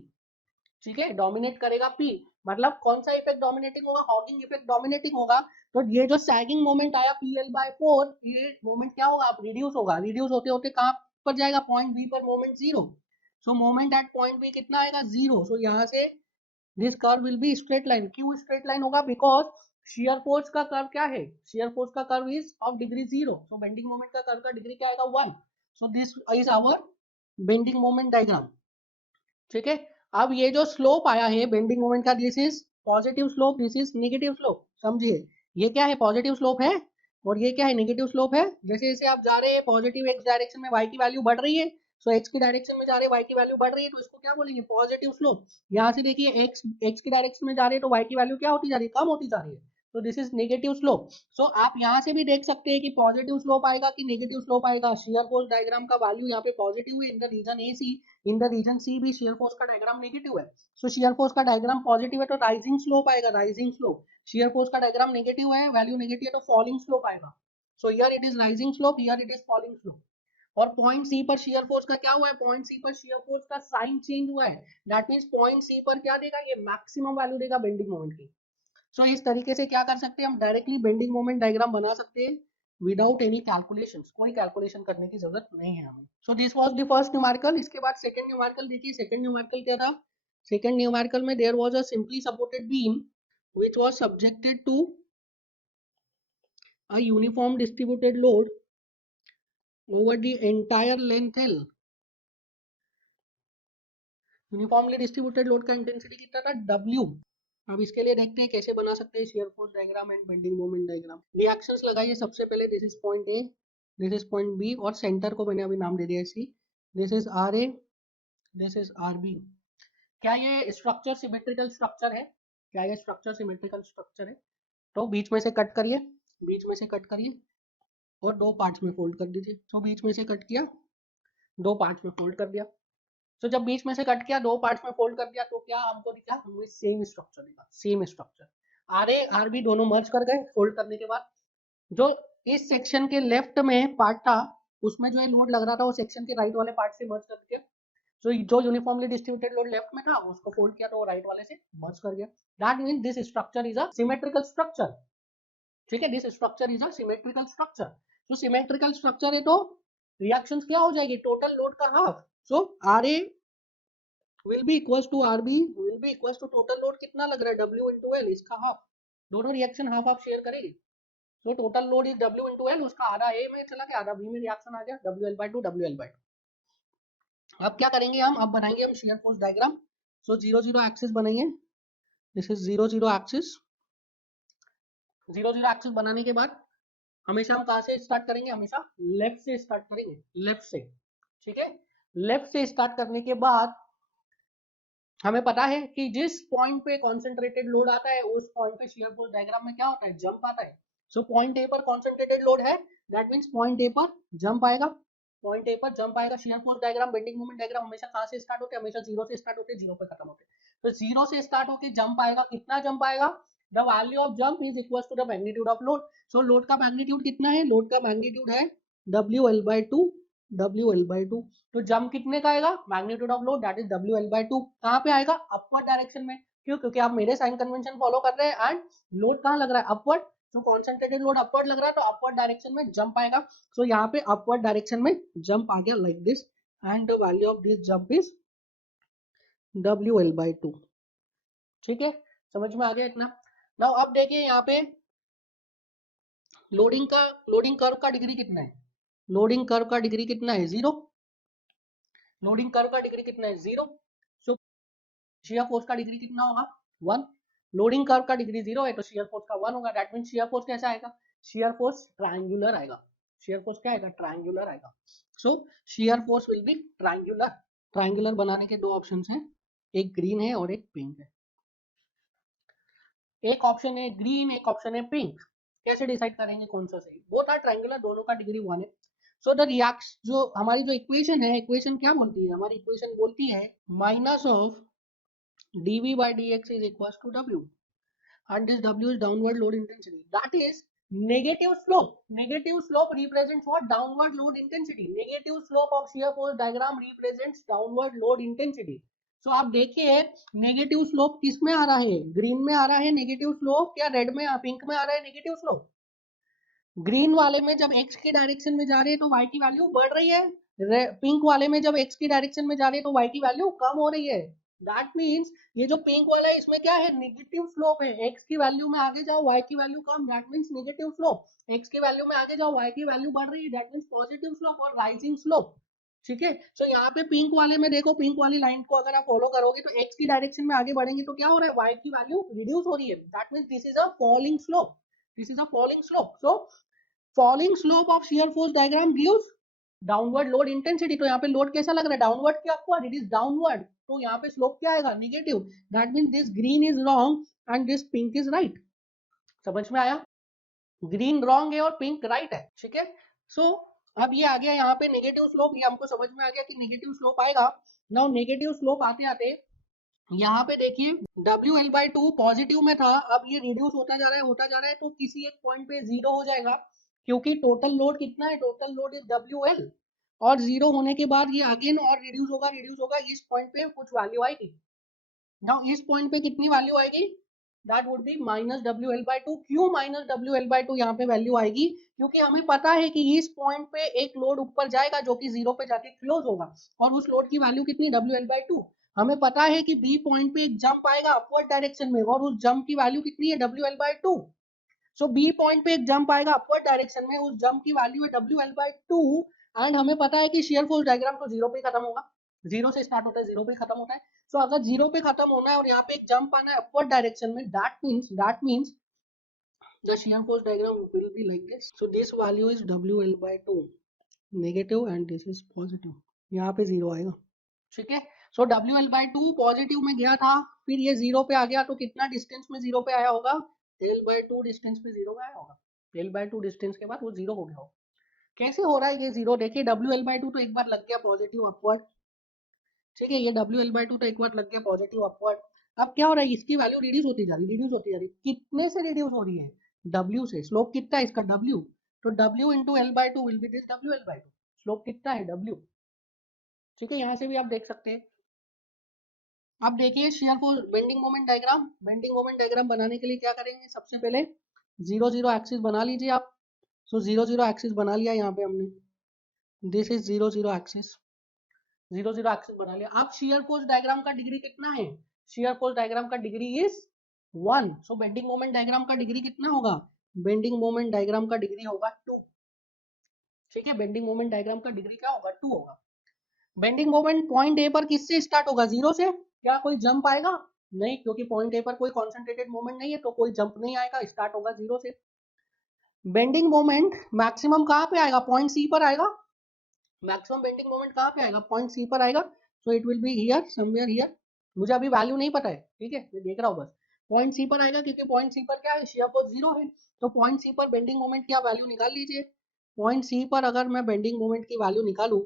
ठीक है, डोमिनेट करेगा P। मतलब कौन सा इफेक्ट डोमिनेटिंग होगा? हॉगिंग इफेक्ट डोमिनेटिंग होगा। तो ये जो सैगिंग मोमेंट आया PL/4, ये मोमेंट क्या होगा? अब रिड्यूस होगा। रिड्यूस होते होते कहां पर जाएगा? पॉइंट बी पर moment zero. So moment at point B कितना आएगा? जीरो। सो यहाँ से this curve will be straight line. क्यों स्ट्रेट लाइन होगा? बिकॉज शियर फोर्स का कर्व क्या है? शियर फोर्स का curve is of degree zero. So bending moment का कर्व का डिग्री क्या आएगा? 1। So this is our bending moment diagram. ठीक है, अब ये जो स्लोप आया है बेंडिंग मोमेंट का, this is positive slope, this is negative slope. समझिए, ये क्या है? पॉजिटिव स्लोप है, और ये क्या है? नेगेटिव स्लोप है। जैसे जैसे आप जा रहे हैं पॉजिटिव एक्स डायरेक्शन में, वाई की वैल्यू बढ़ रही है। सो एक्स की डायरेक्शन में जा रहे हैं, वाई की वैल्यू बढ़ रही है, तो इसको क्या बोलेंगे? Positive slope. यहाँ से देखिए एक्स की डायरेक्शन में जा रहे हैं तो वाई की वैल्यू क्या होती जा रही है? कम होती जा रही है। तो दिस इज नेगेटिव स्लोप। सो आप यहाँ से भी देख सकते हैं कि पॉजिटिव स्लोप आएगा कि नेगेटिव स्लोप आएगा। शियर फोर्स डायग्राम का वैल्यू यहाँ पे पॉजिटिव है in the region A C. In the region C भी शियर फोर्स का डायग्राम नेगेटिव है। सो शियर फोर्स का डायग्राम पॉजिटिव है तो राइजिंग स्लोप आएगा, राइजिंग स्लोप। शियर फोर्स का डायग्राम नेगेटिव है, वैल्यू नेगेटिव है, तो फॉलिंग स्लोप आएगा। So here it is rising slope, here it is falling slope. और पॉइंट सी पर शियर फोर्स का क्या हुआ है? पॉइंट सी पर शियर फोर्स का साइन चेंज हुआ है। दैट मींस पॉइंट सी पर क्या देगा? ये मैक्सिमम वैल्यू देगा बेंडिंग मोमेंट की। सो इस तरीके से क्या कर सकते हैं? हम डायरेक्टली बेंडिंग मोमेंट डायग्राम बना सकते हैं विदाउट एनी कैलकुलेशन। कोई कैलकुलेशन करने की जरूरत नहीं है हमें। So this was the first numerical. इसके बाद सेकंड न्यूमेरिकल देखिए। सेकंड न्यूमेरिकल क्या था? सेकंड न्यूमेरिकल में there was a simply supported beam which was subjected to a uniform distributed load over the entire length L. Uniformly distributed load का intensity कितना था? W। अब इसके लिए देखते हैं कैसे बना सकते हैं shear force diagram and bending moment diagram. Reactions लगाइए सबसे पहले। This is point A, this is point B, और सेंटर को मैंने अभी नाम दे दिया C. This is R A, this is R B. क्या ये स्ट्रक्चर सिमेट्रिकल स्ट्रक्चर है? क्या ये स्ट्रक्चर सिमेट्रिकल स्ट्रक्चर है? तो बीच में से कट करिए, बीच में से कट करिए और दो पार्ट्स में फोल्ड कर दीजिए। तो बीच में से कट किया, दो पार्ट्स में फोल्ड कर दिया। तो जब बीच में से कट किया, दो पार्ट्स में फोल्ड कर दिया, तो क्या हमको दिखा? हमें सेम स्ट्रक्चर दिखा, same structure. R A R B दोनों मर्ज कर गए फोल्ड करने के बाद। जो इस सेक्शन के लेफ्ट में पार्ट था उसमें जो लोड लग रहा था वो सेक्शन के राइट वाले पार्ट से मर्ज करके, जो यूनिफॉर्मली डिस्ट्रीब्यूटेड लोड लेफ्ट में था उसको फोल्ड किया तो वो राइट वाले से मर्ज कर गया। That mean this structure is a symmetrical structure. ठीक है, this structure is a symmetrical structure. तो सिमेट्रिकल स्ट्रक्चर है तो रिएक्शंस क्या हो जाएगी, टोटल लोड का half, so RA will be equals to RB will be equals to total load कितना लग रहा है W into L, इसका हाफ, दोनों रिएक्शन हाफ हाफ शेयर करेगी, तो total load is W into L, उसका आधा A में चला गया, आधा B में रिएक्शन आ गया, WL/2 WL/2। अब क्या करेंगे हम, अब बनाएंगे हम शेयर फोर्स डायग्राम। सो 0 0 एक्सिस बनाइए, दिस इज 0 0 एक्सिस। 0 0 एक्सिस बनाने के बाद हमेशा हम कहां से स्टार्ट करेंगे, हमेशा लेफ्ट से स्टार्ट करेंगे, लेफ्ट से, ठीक है। लेफ्ट से स्टार्ट करने के बाद हमें पता है कि जिस पॉइंट पे कॉन्सेंट्रेटेड लोड आता है उस पॉइंट पे शियर फोर्स डायग्राम में क्या होता है, जंप आता है। सो पॉइंट ए पर कॉन्सेंट्रेटेड लोड है, दैट मींस पॉइंट ए पर जंप आएगा, पॉइंट ए पर जंप आएगा। Shear force diagram, bending moment diagram हमेशा कहां से स्टार्ट होते हैं, हमेशा जीरो से स्टार्ट होते हैं, जीरो पे खत्म होते हैं। तो जीरो से स्टार्ट होकर जंप आएगा, कितना जंप आएगा, the value of jump is equal to the magnitude of load. So load का मैग्नीट्यूड कितना है, लोड का मैग्नीट्यूड है WL/2, WL/2। तो जंप कितने का आएगा, magnitude of load that is WL/2, कहां पे आएगा, अपवर्ड डायरेक्शन में। क्यों, क्योंकि आप मेरे साइन कन्वेंशन फॉलो कर रहे हैं एंड लोड कहां लग रहा है, अपवर्ड। तो कॉन्सेंट्रेटेड लोड अपवर्ड लग रहा है तो अपवर्ड डायरेक्शन में जंप आएगा। सो यहाँ पे अपवर्ड डायरेक्शन में जंप आ गया like this, and the value of this jump is WL/2। ठीक है, समझ में आ गया इतना। नाउ अब देखिए यहाँ पे लोडिंग कर्व का डिग्री कितना है, लोडिंग कर्व का डिग्री कितना है, 0। लोडिंग कर्व का डिग्री कितना है, 0। सो शियर फोर्स का डिग्री कितना होगा, 1। लोडिंग कर्व का डिग्री 0 है तो शियर फोर्स का 1 होगा, दैट मींस शियर फोर्स कैसा आएगा, शियर फोर्स ट्रायंगुलर आएगा। शियर फोर्स क्या आएगा, ट्रायंगुलर आएगा। So shear force will be triangular. Triangular बनाने के दो ऑप्शंस हैं, एक ग्रीन है और एक पिंक है। एक ऑप्शन है ग्रीन, एक ऑप्शन है पिंक। कैसे डिसाइड करेंगे कौन सा सही, बोथ आर ट्रायंगुलर, दोनों का डिग्री 1 है। सो द रिएक्शन, जो हमारी जो इक्वेशन है, इक्वेशन क्या बोलती है, हमारी इक्वेशन बोलती है minus of dv by dx is equals to w, and this w is downward load intensity, that is negative slope. Negative slope represents what, downward load intensity. Negative slope of shear force diagram represents downward load intensity. So आप देखिए negative slope किस में आ रहा है, green में आ रहा है negative slope, या रेड में, पिंक में आ रहा है नेगेटिव स्लोप। ग्रीन वाले में जब x की डायरेक्शन में जा रहे हैं तो y की वैल्यू बढ़ रही है, पिंक वाले में जब x की डायरेक्शन में जा रहे हैं तो y की वैल्यू कम हो रही है। दैट मींस ये जो पिंक वाला है इसमें क्या है, नेगेटिव स्लोप है, x की वैल्यू में आगे जाओ y की value come, that means negative slope. x की वैल्यू में आगे जाओ y की वैल्यू बढ़ रही है, दैट मींस पॉजिटिव स्लोप और राइजिंग स्लोप। ठीक है, सो यहाँ पे पिंक वाले में देखो, पिंक वाली लाइन को अगर आप फॉलो करोगे तो x की डायरेक्शन में आगे बढ़ेंगे तो क्या हो रहा है, y की वैल्यू रिड्यूस हो रही है, that means this is a falling slope, this is a falling slope. So falling slope of shear force diagram gives downward load intensity. तो यहाँ पे लोड कैसा लग रहा है, डाउनवर्ड क्या अपवर्ड, इट इज डाउनवर्ड, तो यहाँ पे स्लोप क्या आएगा, negative. That means this green is wrong and this pink is right. समझ में आया, ग्रीन रॉन्ग है और पिंक राइट है। ठीक है, सो अब ये आ गया यहाँ पे नेगेटिव स्लोप, ये हमको समझ में आ गया कि नेगेटिव स्लोप आएगा। नाउ नेगेटिव स्लोप आते आते यहाँ पे देखिए WL/2 पॉजिटिव में था, अब ये रिड्यूस होता जा रहा है, होता जा रहा है, तो किसी एक पॉइंट पे 0 हो जाएगा, क्योंकि टोटल लोड कितना है, टोटल लोड इज WL, और 0 होने के बाद ये अगेन और रिड्यूस होगा, रिड्यूस होगा, इस पॉइंट पे कुछ वैल्यू आएगी। नाउ इस पॉइंट पे कितनी वैल्यू आएगी, that would be minus WL/2। क्यों माइनस WL/2 यहाँ पे वैल्यू आएगी, क्योंकि हमें पता है कि इस पॉइंट पे एक लोड ऊपर जाएगा जो कि 0 पे जाके क्लोज होगा, और उस लोड की वैल्यू कितनी, WL/2। हमें पता है कि बी पॉइंट पे एक जंप आएगा अपवर्ड डायरेक्शन में, और उस जंप की वैल्यू कितनी है, WL/2। सो बी पॉइंट पे एक जंप आएगा अपवर्ड डायरेक्शन में, उस जंप की वैल्यू है WL/2, एंड हमें पता है कि शेयर फोर्स डायग्राम तो 0 पे खत्म होगा, 0 से स्टार्ट होता है 0 पे खत्म होता है। सो अगर 0 पे खत्म होना है और यहाँ पे एक जंप आना है अपवर्ड डायरेक्शन में, that means the shear force diagram will be like this. So this value is WL/2 negative and this is positive, यहाँ पे 0 आएगा। ठीक है, सो WL/2 पॉजिटिव में गया था, फिर ये 0 पे आ गया, तो कितना डिस्टेंस में 0 पे आया होगा, L/2 डिस्टेंस पे 0 पे आया होगा, L/2 डिस्टेंस के बाद वो 0 हो गया होगा। कैसे हो रहा है ये 0, देखिए WL/2 तो एक बार लग गया पॉजिटिव अपवर्ड, ठीक है, ये WL/2 तो एक बार लग गया पॉजिटिव अपवर्ड। अब क्या हो रहा है, इसकी वैल्यू रिड्यूस होती जा रही, रिड्यूस होती जा रही, कितने से रिड्यूस हो रही है, W से। स्लोप कितना है इसका, W, तो W into L/2 will be this WL/2। Slope कितना है, W। ठीक है, यहाँ से भी आप देख सकते हैं। अब देखिए shear force bending moment diagram, bending moment diagram बनाने के लिए क्या करेंगे, सबसे पहले 0 0 एक्सिस बना लीजिए आप। सो 0 0 एक्सिस बना लिया यहाँ पे हमने। दिस इज 0 0 एक्सिस, 0 0 एक्सिस बना लिया। अब शेयर फोर्स डायग्राम का डिग्री कितना है? शेयर फोर्स डायग्राम का degree is 1। So bending moment diagram का डिग्री कितना होगा? बेंडिंग मोमेंट डायग्राम का डिग्री होगा 2। ठीक है, बेंडिंग मोमेंट डायग्राम का डिग्री क्या होगा? 2 होगा। बेंडिंग मोमेंट पॉइंट ए पर किससे स्टार्ट होगा? 0 से। क्या कोई जंप आएगा? नहीं, क्योंकि पॉइंट ए पर कोई कॉन्सेंट्रेटेड मोमेंट नहीं है, तो कोई जंप नहीं आएगा, स्टार्ट होगा 0 से। बेंडिंग मोमेंट मैक्सिमम कहाँ पे आएगा? पॉइंट सी पर आएगा। मैक्सिमम बेंडिंग मोमेंट कहाँ पे आएगा? पॉइंट सी पर आएगा। So it will be here, somewhere here. मुझे अभी वैल्यू नहीं पता है, ठीक है, मैं देख रहा हूँ बस। पॉइंट सी पर आएगा, क्योंकि पॉइंट सी पर क्या है? शेयर फोर्स 0 है। तो पॉइंट सी पर बेंडिंग मोमेंट की आप वैल्यू निकाल लीजिए। पॉइंट सी पर अगर मैं बेंडिंग मोमेंट की वैल्यू निकालूं,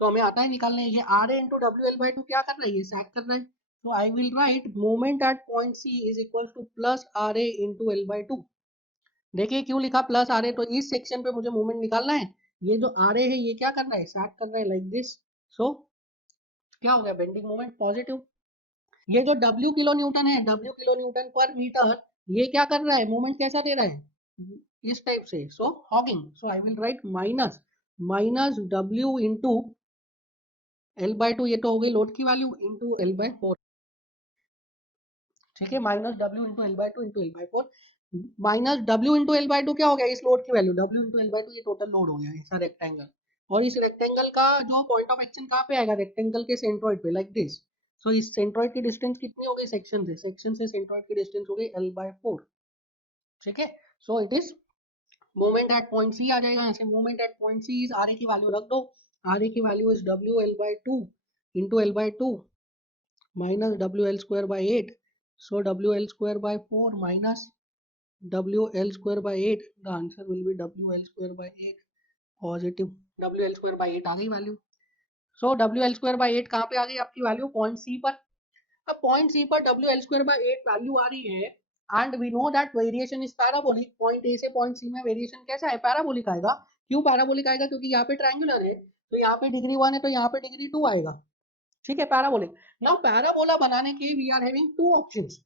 तो हमें आता है निकालने, ये R A into W L by two क्या कर रहा है? ये सैक कर रहा है। तो I will write moment at point C is equal to plus R A into L by two. देखिए क्यों लिखा प्लस आर ए? तो इस सेक्शन पे मुझे मोमेंट निकालना है। ये जो आर ए है ये क्या कर रहा है? सैक कर रहा है लाइक दिस। सो क्या हो गया? Bending moment positive. ये जो डब्ल्यू किलो न्यूटन है, डब्ल्यू किलो न्यूटन पर मीटर, ये क्या कर रहा है? मोमेंट कैसा दे रहा है? इस टाइप से। So hogging. So I will write minus minus W into L by two, ये तो हो गई लोड की value, into L by four. ठीक है, minus W into L by two into L by four. Minus W into L by two क्या हो गया? इस लोड की value W into L by two, ये टोटल लोड हो गया ऐसा रेक्टेंगल। और इस रेक्टेंगल का जो पॉइंट ऑफ एक्शन कहाँ पे आएगा? रेक्टेंगल के सेंट्रोइड पे, लाइक दिस। सो इस सेंट्रोइड की डिस्टेंस कितनी हो गई? सेक्शन से सेंट्रोइड की डिस्टेंस हो गई एल बाई फोर। ठीक है, so it is moment at point C आ जाएगा यहाँ से। Moment at point C is R A की वैल्यू रख दो। आर ए की value is W L by two into L by two minus WL square by 8. So WL square by 4 minus WL square by 8. The answer will be WL square by 8 positive. WL square by 8 आ गई value. So WL square by 8 कहाँ पे आ गई आपकी value? Point C पर। अब point C पर WL square by 8 value आ रही है, and we know that variation is parabolic. Point A से पॉइंट सी में वेरिएशन कैसा है? पैराबोलिक आएगा। क्यों पैराबोलिक आएगा? क्योंकि यहाँ पे ट्रायंगुलर है, तो यहाँ पे डिग्री 1 है, तो यहाँ पे डिग्री 2 आएगा। ठीक है, पैराबोलिक। नाउ पैराबोला बनाने के we are having two options.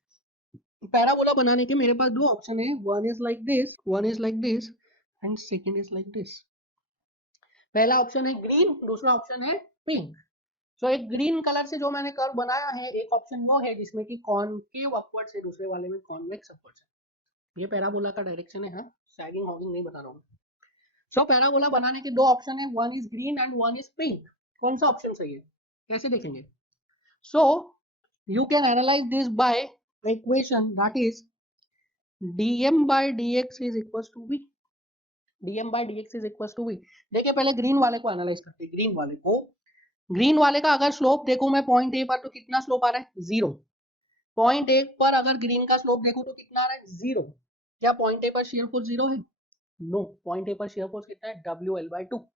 Parabola बनाने के मेरे पास दो ऑप्शन है, one is like this and second is like this. पहला ऑप्शन है ग्रीन, दूसरा ऑप्शन है पिंक। सो एक ग्रीन कलर से जो मैंने कर्व बनाया है, एक ऑप्शन वो है जिसमें कि कॉनकेव अपवर्ड्स है, दूसरे वाले में कॉन्वेक्स अपवर्ड्स है। ये पैराबोला का डायरेक्शन है, हाँ, सैगिंग हॉगिंग नहीं बता रहा हूँ। सो पैराबोला बनाने के दो ऑप्शन है, one is green and one is pink. कौन सा ऑप्शन सही है, कैसे देखेंगे? सो you can analyze this by equation that is dm by dx is equals to v। dm by dx is equals to v। देखिए पहले green वाले को एनालाइज करते हैं। ग्रीन वाले का अगर स्लोप देखो मैं पॉइंट ए पर, तो कितना स्लोप आ रहा है? 0। पॉइंट ए पर अगर ग्रीन का स्लोप देखो तो कितना आ रहा है? 0। क्या पॉइंट ए पर शेयर फोर्स 0 है? नो, पॉइंट ए पर शेयर फोर्स कितना है? W L by to.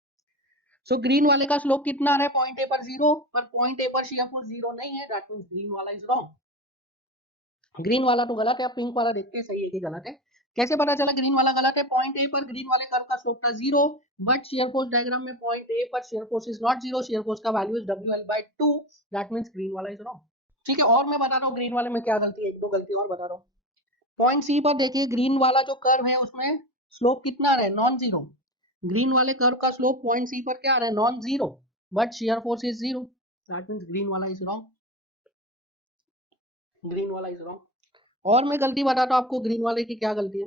So green वाले का स्लोप कितना आ रहा है? पॉइंट ए पर 0, पर पॉइंट ए पर शेयर फोर्स 0 नहीं है, दैट मींस ग्रीन वाला इज रॉन्ग। ग्रीन वाला तो गलत है। अब पिंक वाला देखते हैं सही है कि गलत है। कैसे पता चला ग्रीन वाला गलत है? पॉइंट ए पर ग्रीन वाले कर्व का स्लोप था 0, बट शेयर फोर्स डायग्राम में पॉइंट ए पर shear force is not 0, shear force का value is WL/2, that means green वाला इज रॉन्ग। ठीक है, और मैं बता रहा हूँ ग्रीन वाले में क्या गलती है, एक दो गलती और बता रहा हूँ। पॉइंट सी पर देखिए ग्रीन वाला जो कर्व है उसमें स्लोप कितना आ रहा है? Non zero. ग्रीन वाले कर्व का स्लोप पॉइंट सी पर क्या आ रहा है? Non zero, but shear force is 0, that means green वाला इज रॉन्ग। ग्रीन वाला इज रॉन्ग। और मैं गलती बताता हूँ आपको ग्रीन वाले की क्या गलती है।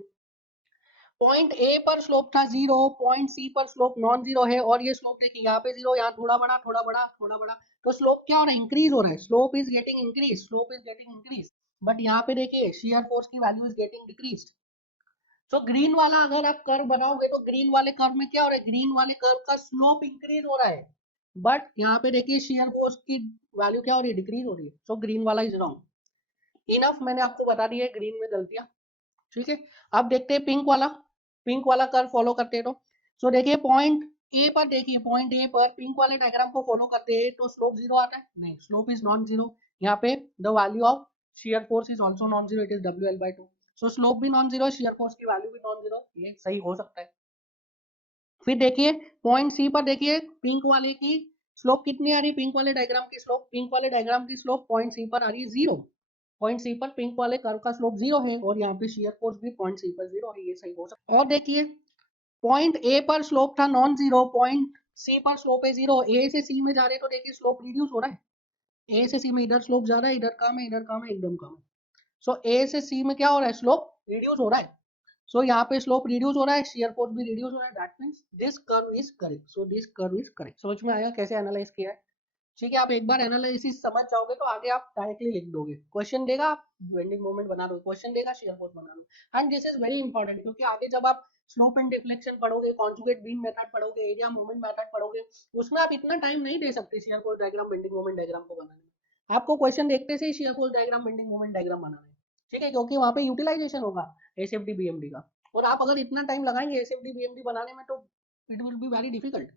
पॉइंट ए पर स्लोप था 0, पॉइंट सी पर स्लोप नॉन जीरो है, और ये स्लोप देखिए यहाँ पे 0, यहाँ थोड़ा बड़ा थोड़ा बड़ा थोड़ा बड़ा, तो स्लोप क्या हो रहा है? इंक्रीज हो रहा है। Slope is getting increase, slope is getting increase. But यहाँ पे देखिए शेयर फोर्स की वैल्यू इज गेटिंग डिक्रीज। तो ग्रीन वाला अगर आप कर्व बनाओगे तो ग्रीन वाले कर्व में क्या हो रहा है? ग्रीन वाले कर्व का स्लोप इंक्रीज हो रहा है, बट यहाँ पे देखिए शेयर फोर्स की वैल्यू क्या हो रही है? डिक्रीज हो रही है। सो ग्रीन वाला इज रॉन्ग। इनफ मैंने आपको बता दी है ग्रीन में गलतियां। ठीक है, अब देखते हैं पिंक वाला कर्व फॉलो करते हैं। तो सो देखिए पॉइंट ए पर, देखिए पॉइंट ए पर पिंक वाले डायग्राम को फॉलो करते हैं तो स्लोप 0 आता है? नहीं, स्लोप इज नॉन जीरो। यहाँ पे the value of share force is also non zero, it is WL/2। So slope भी नॉन जीरो, शेयर फोर्स की वैल्यू भी नॉन जीरो, ये सही हो सकता है। फिर देखिए पॉइंट सी पर, देखिए पिंक वाले की स्लोप कितनी आ रही है? पिंक वाले डायग्राम की स्लोप, पिंक वाले डायग्राम की स्लोप पॉइंट सी पर आ रही है 0। पॉइंट सी पर पिंक वाले कर्व का स्लोप 0 है, और यहाँ पे शेयर फोर्स भी पॉइंट सी पर 0 है, ये सही हो सकता है। और देखिए पॉइंट ए पर स्लोप था नॉन जीरो, पॉइंट सी पर स्लोप है 0, ए से सी में जा रहे तो देखिए स्लोप रिड्यूस हो रहा है, ए से सी में इधर स्लोप जा रहा है, इधर कम है, इधर कम है, एकदम कम है। सो ए से सी में क्या हो रहा है, स्लोप रिड्यूस हो रहा है। सो यहाँ पे स्लोप रिड्यूस हो रहा है, शेयर फोर्स भी रिड्यूस हो रहा है, that means this curve is correct. So this curve is correct. समझ में आया कैसे एनालाइज किया है? ठीक है, आप एक बार एनालिसिस समझ जाओगे तो आगे आप डायरेक्टली लिख दोगे। क्वेश्चन देगा, आप बेंडिंग मोमेंट बना दो, क्वेश्चन देगा, शेयर फोर्स बना लो। And this is very important, क्योंकि आगे जब आप स्लोप एंड डिफ्लेक्शन पढ़ोगे, कॉन्जुगेट बीम मेथड पढ़ोगे, एरिया मोमेंट मेथड पढ़ोगे, उसमें आप इतना टाइम नहीं दे सकते shear force diagram, bending moment diagram को बनाने में। आपको क्वेश्चन देखते से ही shear force diagram, bending moment diagram बनाना है। ठीक है, क्योंकि वहां पे यूटिलाइजेशन होगा एसएफडी बीएमडी का, और आप अगर इतना टाइम लगाएंगे एसएफडी बीएमडी बनाने में तो it will be very difficult.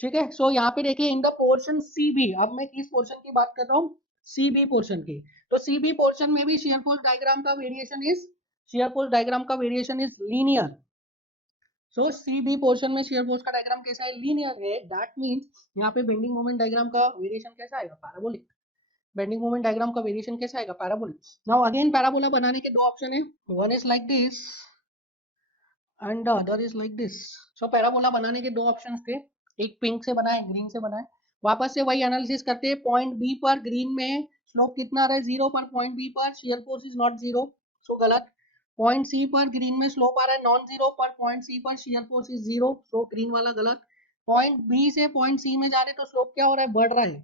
ठीक है, सो यहाँ पे देखिए in the portion C B, अब मैं किस पोर्शन की बात कर रहा हूँ, सी बी पोर्शन की। तो सी बी पोर्शन में भी शेयर फोर्स डायग्राम का variation is, shear force diagram का variation is linear. So C B portion में शेयर फोर्स का डायग्राम कैसा है, लीनियर है। दैट मींस यहाँ पे बेंडिंग मोमेंट डायग्राम का वेरिएशन कैसा आएगा, पैराबोलिक। बेंडिंग मोमेंट डायग्राम का वेरिएशन कैसा आएगा, पैराबोलिक। नाउ अगेन पैराबोला बनाने के दो ऑप्शन है, one is like this and the other is like this. So parabola बनाने के दो ऑप्शंस थे, एक पिंक से बनाए, ग्रीन से बनाए। वापस से वही एनालिसिस करते हैं। पॉइंट बी पर ग्रीन में स्लोप कितना आ रहा है, 0 पर, पॉइंट बी पर shear force is not 0, so गलत। पॉइंट सी पर ग्रीन में स्लोप आ रहा है नॉन 0 पर, पॉइंट सी पर shear force is 0, so green वाला गलत। पॉइंट बी से पॉइंट सी में जा रहे तो स्लोप क्या हो रहा है, बढ़ रहा है।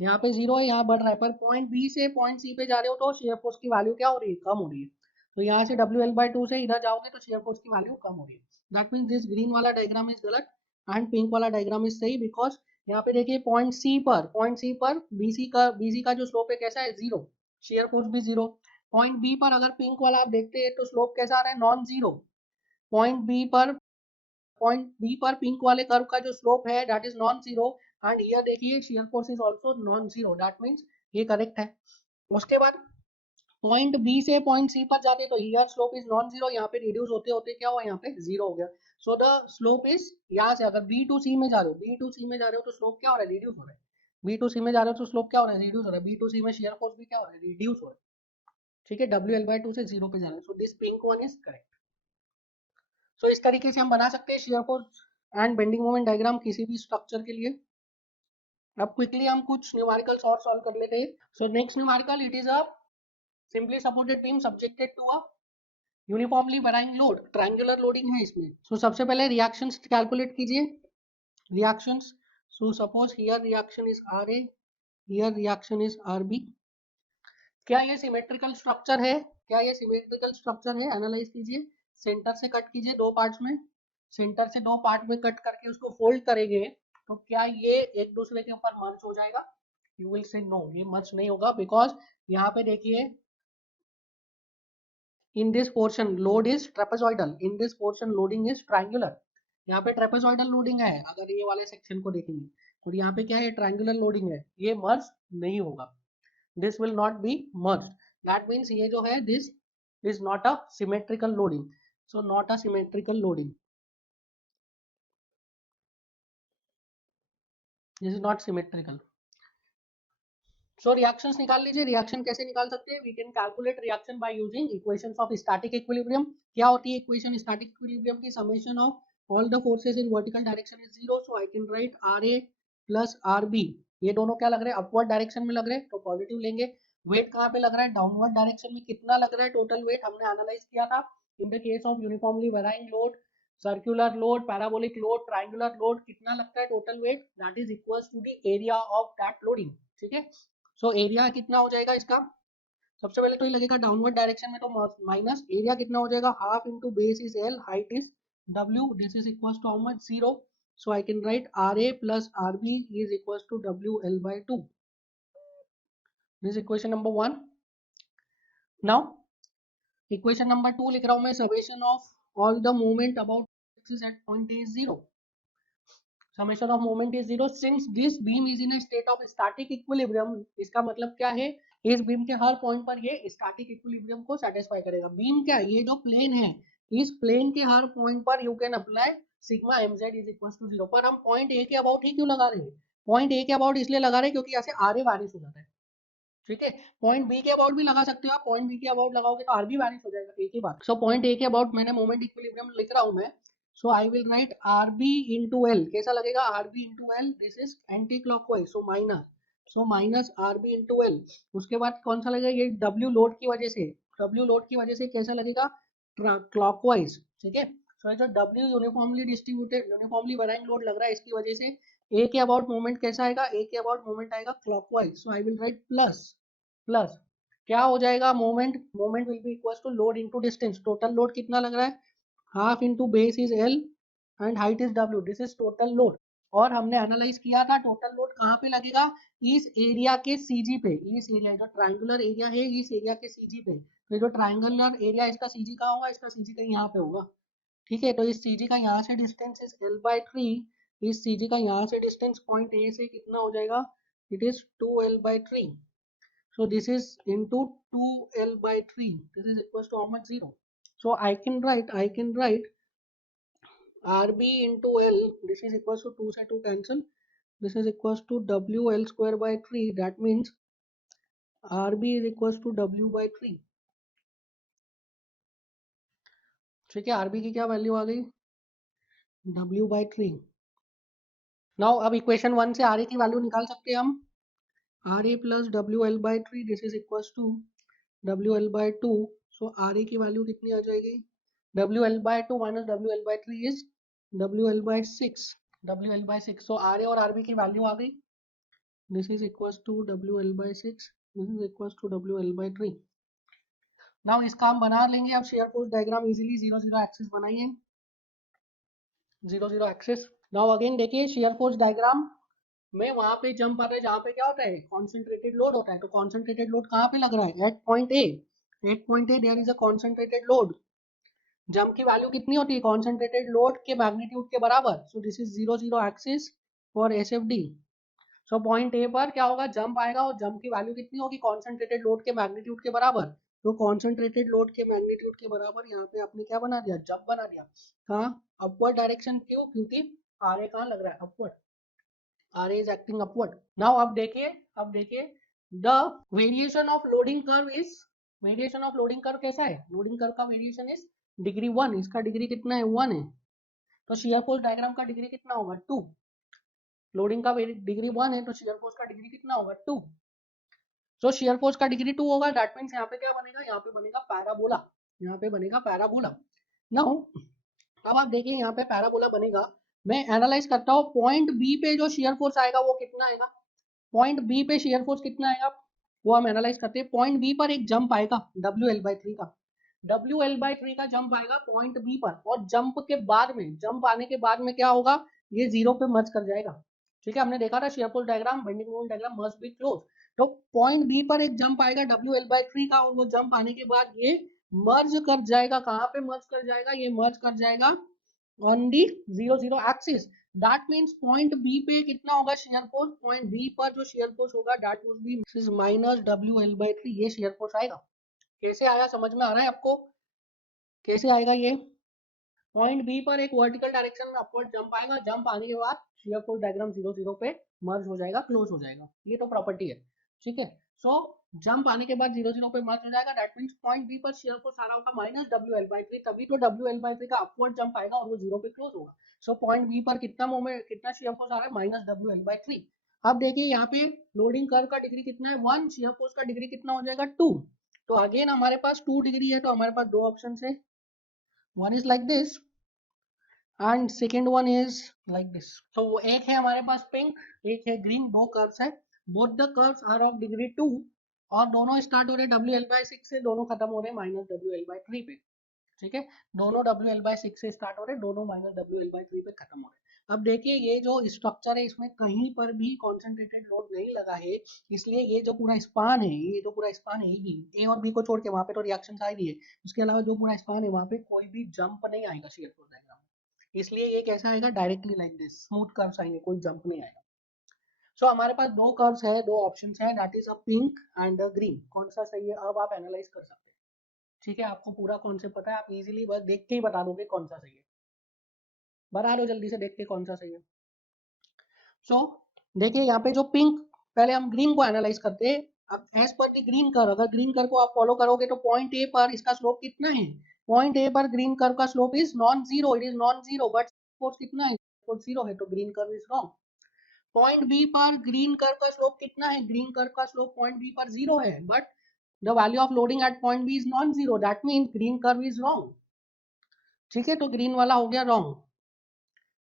यहाँ पे 0 है, यहाँ बढ़ रहा है, पर पॉइंट बी से पॉइंट सी पे जा रहे हो तो शेयर फोर्स की वैल्यू क्या हो रही है, कम हो रही है। तो यहाँ से WL/2 से इधर जाओगे तो शेयर फोर्स की वैल्यू कम हो रही है। दैट मींस दिस ग्रीन वाला डायग्राम इज गलत एंड पिंक वाला डायग्राम इज सही, बिकॉज यहाँ पे देखिए पॉइंट सी पर बीसी का जो स्लोप है कैसा है, 0, शेयर फोर्स भी 0। पॉइंट बी पर अगर पिंक वाला आप देखते हैं तो स्लोप कैसा आ रहा है, नॉन 0। पॉइंट बी पर पिंक वाले कर्व का जो स्लोप है that is non 0, and here देखिए shear force is also non 0, that means ये करेक्ट है। उसके बाद पॉइंट बी से पॉइंट सी पर जाते तो हियर स्लोप इज नॉन 0, यहाँ पे रिड्यूस होते होते क्या हुआ, यहाँ पे 0 हो गया। सो द स्लोप इज, यहाँ से अगर बी टू सी में जा रहे हो, तो स्लोप क्या हो रहा है, रिड्यूस हो रहा है। बी टू सी में जा रहे हो तो स्लोप क्या हो रहा है, रिड्यूस हो रहा है। बी टू सी में शेयर फोर्स भी क्या हो रहा है, रिड्यूस हो रहा है। ठीक है, WL/2 से 0 पे जा रहा है। So this pink one is correct. So इस तरीके से हम बना सकते हैं shear force and bending moment diagram किसी भी स्ट्रक्चर के लिए। अब क्विकली हम कुछ न्यूमेरिकल्स और सॉल्व कर लेते हैं। So next numerical, it is a simply supported beam subjected to a uniformly varying load, triangular loading है इसमें। सो सबसे पहले रिएक्शंस कैलकुलेट कीजिए, reactions. So suppose here reaction is RA, here reaction is RB। क्या ये symmetrical structure है, analyse कीजिए। Centre से कट कीजिए दो पार्ट्स में, सेंटर से दो पार्ट में कट करके उसको फोल्ड करेंगे तो क्या ये एक दूसरे के ऊपर मर्ज हो जाएगा, यू विल से नो, ये मर्ज नहीं होगा, बिकॉज यहाँ पे देखिए in this portion load is trapezoidal, in this portion loading is triangular. यहाँ पे ट्रेपेजॉइडल लोडिंग है अगर ये वाले सेक्शन को देखेंगे, और यहाँ पे क्या है, ट्रायंगुलर लोडिंग है, ये मर्ज नहीं होगा, this will not be merge. That means ये जो है this is not a symmetrical loading, so not a symmetrical loading, this is not symmetrical. So reactions निकाल लीजिए। रिएक्शन कैसे निकाल सकते हैं, we can calculate reaction by using equations of static equilibrium. क्या होती है इक्वेशन स्टैटिक इक्विलिब्रियम की, summation of all the forces in vertical direction is 0, so I can write RA plus RB। ये दोनों क्या लग रहे हैं, अपवर्ड डायरेक्शन में लग रहे हैं तो पॉजिटिव लेंगे। वेट कहाँ पे लग रहा है, डाउनवर्ड डायरेक्शन में। कितना लग रहा है टोटल वेट, हमने एनालाइज किया था in the case of uniformly varying load, circular load, parabolic load, triangular load, कितना लगता है total weight, that is equals to the area of that loading. ठीक है, सो एरिया कितना हो जाएगा इसका, सबसे पहले तो ये लगेगा डाउनवर्ड डायरेक्शन में तो माइनस, एरिया कितना हो जाएगा, half into base is L, height is W, this is equals to how much, 0, so I can write RA plus RB is equals to WL/2. This is equation number 1. Now equation number 2 लिख रहा हूँ मैं, summation of all the moment about axis at point A is 0. Summation of moment is 0 since this beam is in a state of static equilibrium. इसका मतलब क्या है, इस beam के हर पॉइंट पर ये स्टैटिक इक्विलिब्रियम को सेटिस्फाई करेगा। बीम क्या है, ये जो प्लेन है, इस प्लेन के हर पॉइंट पर you can apply sigma mz is equal to 0। पर हम पॉइंट ए के अबाउट ही क्यों लगा रहे हैं, पॉइंट ए के अबाउट इसलिए लगा रहे हैं क्योंकि यहाँ से RA वैनिश हो जाता है। ठीक है, पॉइंट बी के अबाउट भी लगा सकते हो आप, पॉइंट बी के अबाउट लगाओगे तो RB वैनिश हो जाएगा, एक ही बात। सो पॉइंट ए के अबाउट मैंने मोमेंट इक्विलिब्रियम लिख रहा हूँ मैं, so I will write R B into L, कैसा लगेगा R B into L, this is anti clockwise, so minus R B into L. उसके बाद कौन सा लगेगा, ये डब्ल्यू लोड की वजह से, डब्ल्यू लोड की वजह से कैसा लगेगा क्लॉकवाइज, ठीक है। सो जो W uniformly distributed uniformly varying load लग रहा है इसकी वजह से ए के अबाउट मोमेंट कैसा आएगा, ए के अबाउट मोमेंट आएगा clockwise, so I will write plus plus क्या हो जाएगा, moment will be equal to load into distance, total load कितना लग रहा है half into base is L and height is W, this is total load. और हमने एनालाइज किया था टोटल लोड कहाँ पे लगेगा, इस एरिया के सीजी पे, इस एरिया जो ट्रायंगुलर एरिया है इस एरिया के सीजी पे, तो जो ट्रायंगुलर एरिया इसका सीजी कहाँ होगा, इसका सीजी कहीं यहाँ पे होगा, ठीक है। तो इस सीजी का यहाँ से distance is L by three, इस सीजी का यहाँ से डिस्टेंस पॉइंट ए से कितना हो जाएगा, it is 2l/3, so this is into 2l/3, this is equals to how much, 0, so I can write RB into L, this is equals to 2 से 2 cancel, this is equals to WL square by 3, that means RB is equals to W by 3, ठीक है। RB की क्या value आ गई, W by 3। Now अब equation 1 से RA की value निकाल सकते हैं हम, RA plus WL by 3, this is equals to WL by 2, so RA की वैल्यू कितनी आ जाएगी, WL by 2 minus WL by 3 is WL by 6, WL by 6, so RA और RB की वैल्यू आ गई, this is equals to WL by 6, this is equals to WL by 3। Now इसका हम बना लेंगे अब share force diagram easily, 0 0 axis बनाइए, 0 0 axis. Now again देखिए शेयर फोर्स डायग्राम में वहां पे जंप आता है जहाँ पे क्या होता है कॉन्सेंट्रेटेड लोड होता है, तो कॉन्सेंट्रेटेड लोड कहाँ पे लग रहा है, at point A, at point A there is a concentrated load, jump की वैल्यू कितनी होती है कॉन्सेंट्रेटेड लोड के मैग्नीट्यूड के बराबर, so this is 0 0 axis for SFD. So point A पर क्या होगा, जंप आएगा और जंप की वैल्यू कितनी होगी कॉन्सेंट्रेटेड लोड के मैग्नीट्यूड के बराबर, तो कॉन्सेंट्रेटेड लोड के मैग्नीट्यूड के बराबर यहाँ पे आपने क्या बना दिया, जंप बना दिया, कहाँ अपवर्ड डायरेक्शन, क्यों, क्योंकि आर ए कहाँ लग रहा है upward, R is acting upward. Now अब देखिए the variation of loading curve is, variation of loading curve कैसा है, लोडिंग कर्व का वेरिएशन इज डिग्री 1, इसका डिग्री कितना है 1 है, तो शियर फोर्स डायग्राम का डिग्री कितना होगा 2, लोडिंग का डिग्री 1 है तो शियर फोर्स का डिग्री कितना होगा 2, तो शियर फोर्स का डिग्री 2 होगा, दैट मींस यहाँ पे क्या बनेगा, यहाँ पे बनेगा पैराबोला, यहाँ पे बनेगा पैराबोला। नाउ अब आप देखिए यहाँ पे पैराबोला बनेगा, मैं एनालाइज करता हूँ पॉइंट बी पे जो शियर फोर्स आएगा वो कितना आएगा, पॉइंट बी पे शेयर फोर्स कितना आएगा वो हम एनालाइज करते हैं। पॉइंट बी पर एक जंप आएगा WL/3 का, WL/3 का जंप आएगा पॉइंट बी पर, और जंप के बाद में, जंप आने के बाद में क्या होगा, ये जीरो पे मर्ज कर जाएगा, ठीक है। हमने देखा था share force diagram, bending moment diagram must be close, तो पॉइंट बी पर एक जंप आएगा WL/3 का, और वो जंप आने के बाद ये मर्ज कर जाएगा, कहाँ पे मर्ज कर जाएगा, ये मर्ज कर जाएगा on the 0 0 axis, that means point B पे कितना होगा शेयर फोर्स, पॉइंट बी पर जो शेयर फोर्स होगा that would be minus WL/3, ये शेयर फोर्स आएगा। कैसे आया समझ में आ रहा है आपको, कैसे आएगा ये, पॉइंट बी पर एक वर्टिकल डायरेक्शन में अपवर्ड जंप आएगा, जंप आने के बाद शेयर फोर्स डायग्राम 0 0 पे मर्ज हो जाएगा, क्लोज हो जाएगा, ये तो प्रॉपर्टी है, ठीक है। सो जंप आने के बाद 0 0 पे मर्ज हो जाएगा, दैट मींस पॉइंट बी पर शेयर फोर्स आ रहा होगा माइनस WL/3, तभी तो WL/3 का अपवर्ड जंप आएगा और वो 0 पे क्लोज होगा। सो पॉइंट बी पर कितना मोमेंट, कितना शेयर फोर्स आ रहा है, माइनस WL/3। अब देखिए यहाँ पे लोडिंग कर्व का डिग्री कितना है 1, शेयर फोर्स का डिग्री कितना हो जाएगा 2, तो अगेन हमारे पास 2 डिग्री है, तो हमारे पास दो ऑप्शन है, one is like this and second one is like this. तो वो एक है हमारे पास पिंक, एक है ग्रीन, दो कर्व्स है, both the curves are of degree 2, और दोनों स्टार्ट हो रहे WL/6 से, दोनों खत्म हो रहे माइनस WL/3 पे, ठीक है। दोनों WL/6 से स्टार्ट हो रहे, दोनों माइनस WL/3 पे खत्म हो रहे। अब देखिए ये जो स्ट्रक्चर है इसमें कहीं पर भी कॉन्सेंट्रेटेड लोड नहीं लगा है, इसलिए ये जो पूरा स्पान है, ये जो पूरा स्पान है ए और बी को छोड़ के, वहां पे तो रिएक्शन आ रही है, उसके अलावा जो पूरा स्पान है वहां पे कोई भी जंप नहीं आएगा शेयर फोर्स डायग्राम, इसलिए ये कैसा आएगा, directly like this, smooth curves आएंगे, कोई जंप नहीं आएगा। सो हमारे पास दो कर्व्स है, दो ऑप्शंस है, that is a pink and a green, कौन सा सही है अब आप एनालाइज कर सकते हैं, ठीक है। आपको पूरा कॉन्सेप्ट पता है, आप इजीली बस देख के ही बता दोगे कौन सा सही है, बता दो जल्दी से देख के कौन सा सही है। सो देखिए यहाँ पे जो पिंक, पहले हम ग्रीन को एनालाइज करते हैं। अब as per the green curve, अगर ग्रीन कर्व को आप फॉलो करोगे तो पॉइंट ए पर इसका स्लोप कितना है, पॉइंट ए पर ग्रीन कर्व का slope is non zero, it is non zero, but force कितना है, फोर्स जीरो है, तो green curve is wrong. Point B पर ग्रीन कर्व का स्लोप कितना है, ग्रीन कर्व का स्लोप पॉइंट बी पर जीरो है, but the value of loading at point B is non zero, that mean green curve is wrong. ठीक है, तो ग्रीन वाला हो गया रॉन्ग।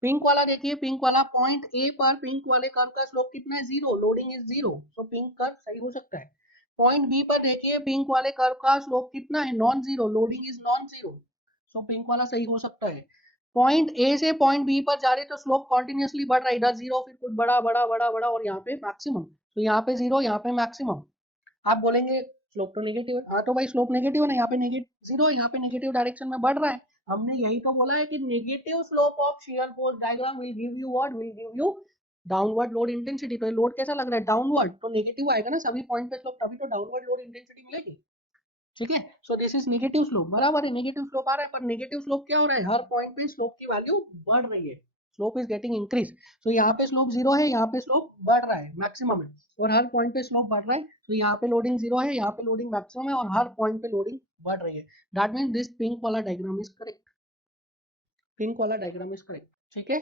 पिंक वाला देखिए, पिंक वाला पॉइंट ए पर पिंक वाले कर्व का स्लोप कितना है, जीरो, लोडिंग इज जीरो, तो पिंक कर्व सही हो सकता है। पॉइंट बी पर देखिए पिंक वाले कर्व का स्लोप कितना है, non zero, loading is non zero, तो पिंक वाला सही हो सकता है। पॉइंट ए से पॉइंट बी पर जा रहे तो स्लोप कॉन्टिन्यूसली बढ़ रहा है, इधर जीरो, फिर कुछ बड़ा बड़ा बड़ा बड़ा और यहाँ पे मैक्सिमम, तो यहाँ पे जीरो, यहाँ पे मैक्सिमम। आप बोलेंगे स्लोप तो नेगेटिव है, हाँ तो भाई स्लोप नेगेटिव है ना, यहाँ पे नेगेटिव जीरो, यहाँ पे नेगेटिव डायरेक्शन में बढ़ रहा है। हमने यही तो बोला है कि negative slope of shear force diagram will give you what, will give you downward load intensity. तो लोड कैसा लग रहा है, डाउनवर्ड, तो नेगेटिव आएगा ना सभी पॉइंट पे स्लोप, तभी तो डाउनवर्ड लोड इंटेंसिटी मिलेगी। ठीक है, so this is negative slope, बराबर है, नेगेटिव स्लोप आ रहा है, पर नेगेटिव स्लोप क्या हो रहा है, हर पॉइंट पे स्लोप की वैल्यू बढ़ रही है, स्लोप इज गेटिंग इंक्रीज। सो यहाँ पे स्लोप जीरो है, यहाँ पे स्लोप बढ़ रहा है, मैक्सिमम है, और हर पॉइंट पे स्लोप बढ़ रहा है, तो यहाँ पे लोडिंग जीरो है, यहाँ पे लोडिंग मैक्सिमम है, और हर पॉइंट पे लोडिंग बढ़ रही है। दैट मीन्स दिस पिंक वाला डायग्राम इज करेक्ट, पिंक वाला डायग्राम इज करेक्ट। ठीक है,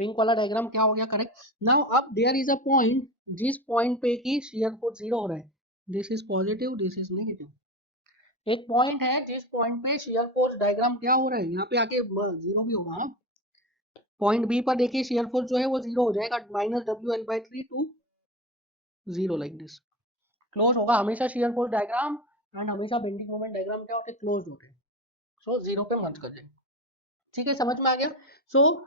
पिंक वाला डायग्राम क्या हो गया, करेक्ट। नाउ अब देयर इज अ पॉइंट, जिस पॉइंट पे की शियर फोर्स जीरो हो रहा है, this is positive, this is negative. एक पॉइंट है जिस पॉइंट पे शियर फोर्स डायग्राम क्या हो रहा है, यहाँ पे आके जीरो भी होगा। पॉइंट बी पर देखिए शियर फोर्स जो है वो जीरो हो जाएगा, minus W L by three to zero, like this close होगा हमेशा शियर फोर्स डायग्राम, एंड हमेशा बेंडिंग मोमेंट डायग्राम क्या होते हैं, क्लोज होते हैं, सो जीरो पे मर्ज कर जाए। ठीक है, समझ में आ गया। सो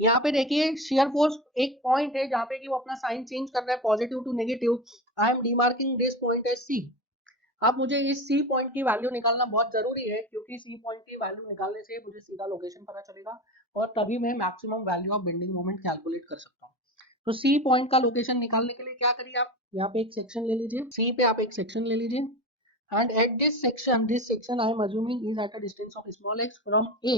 यहाँ पे देखिए शियर फोर्स एक पॉइंट है जहाँ पे कि वो अपना साइन चेंज कर रहा है positive to negative. I am demarcating this point as C. अब मुझे इस सी पॉइंट की वैल्यू निकालना बहुत जरूरी है, क्योंकि सी पॉइंट की वैल्यू निकालने से मुझे सीधा लोकेशन पता चलेगा, और तभी मैं maximum value of bending moment calculate कर सकता हूँ। तो सी पॉइंट का लोकेशन निकालने के लिए क्या करिए, आप यहाँ पे एक सेक्शन ले लीजिए, सी पे आप एक सेक्शन ले लीजिए, and at this section I am assuming is at a distance of small X from A,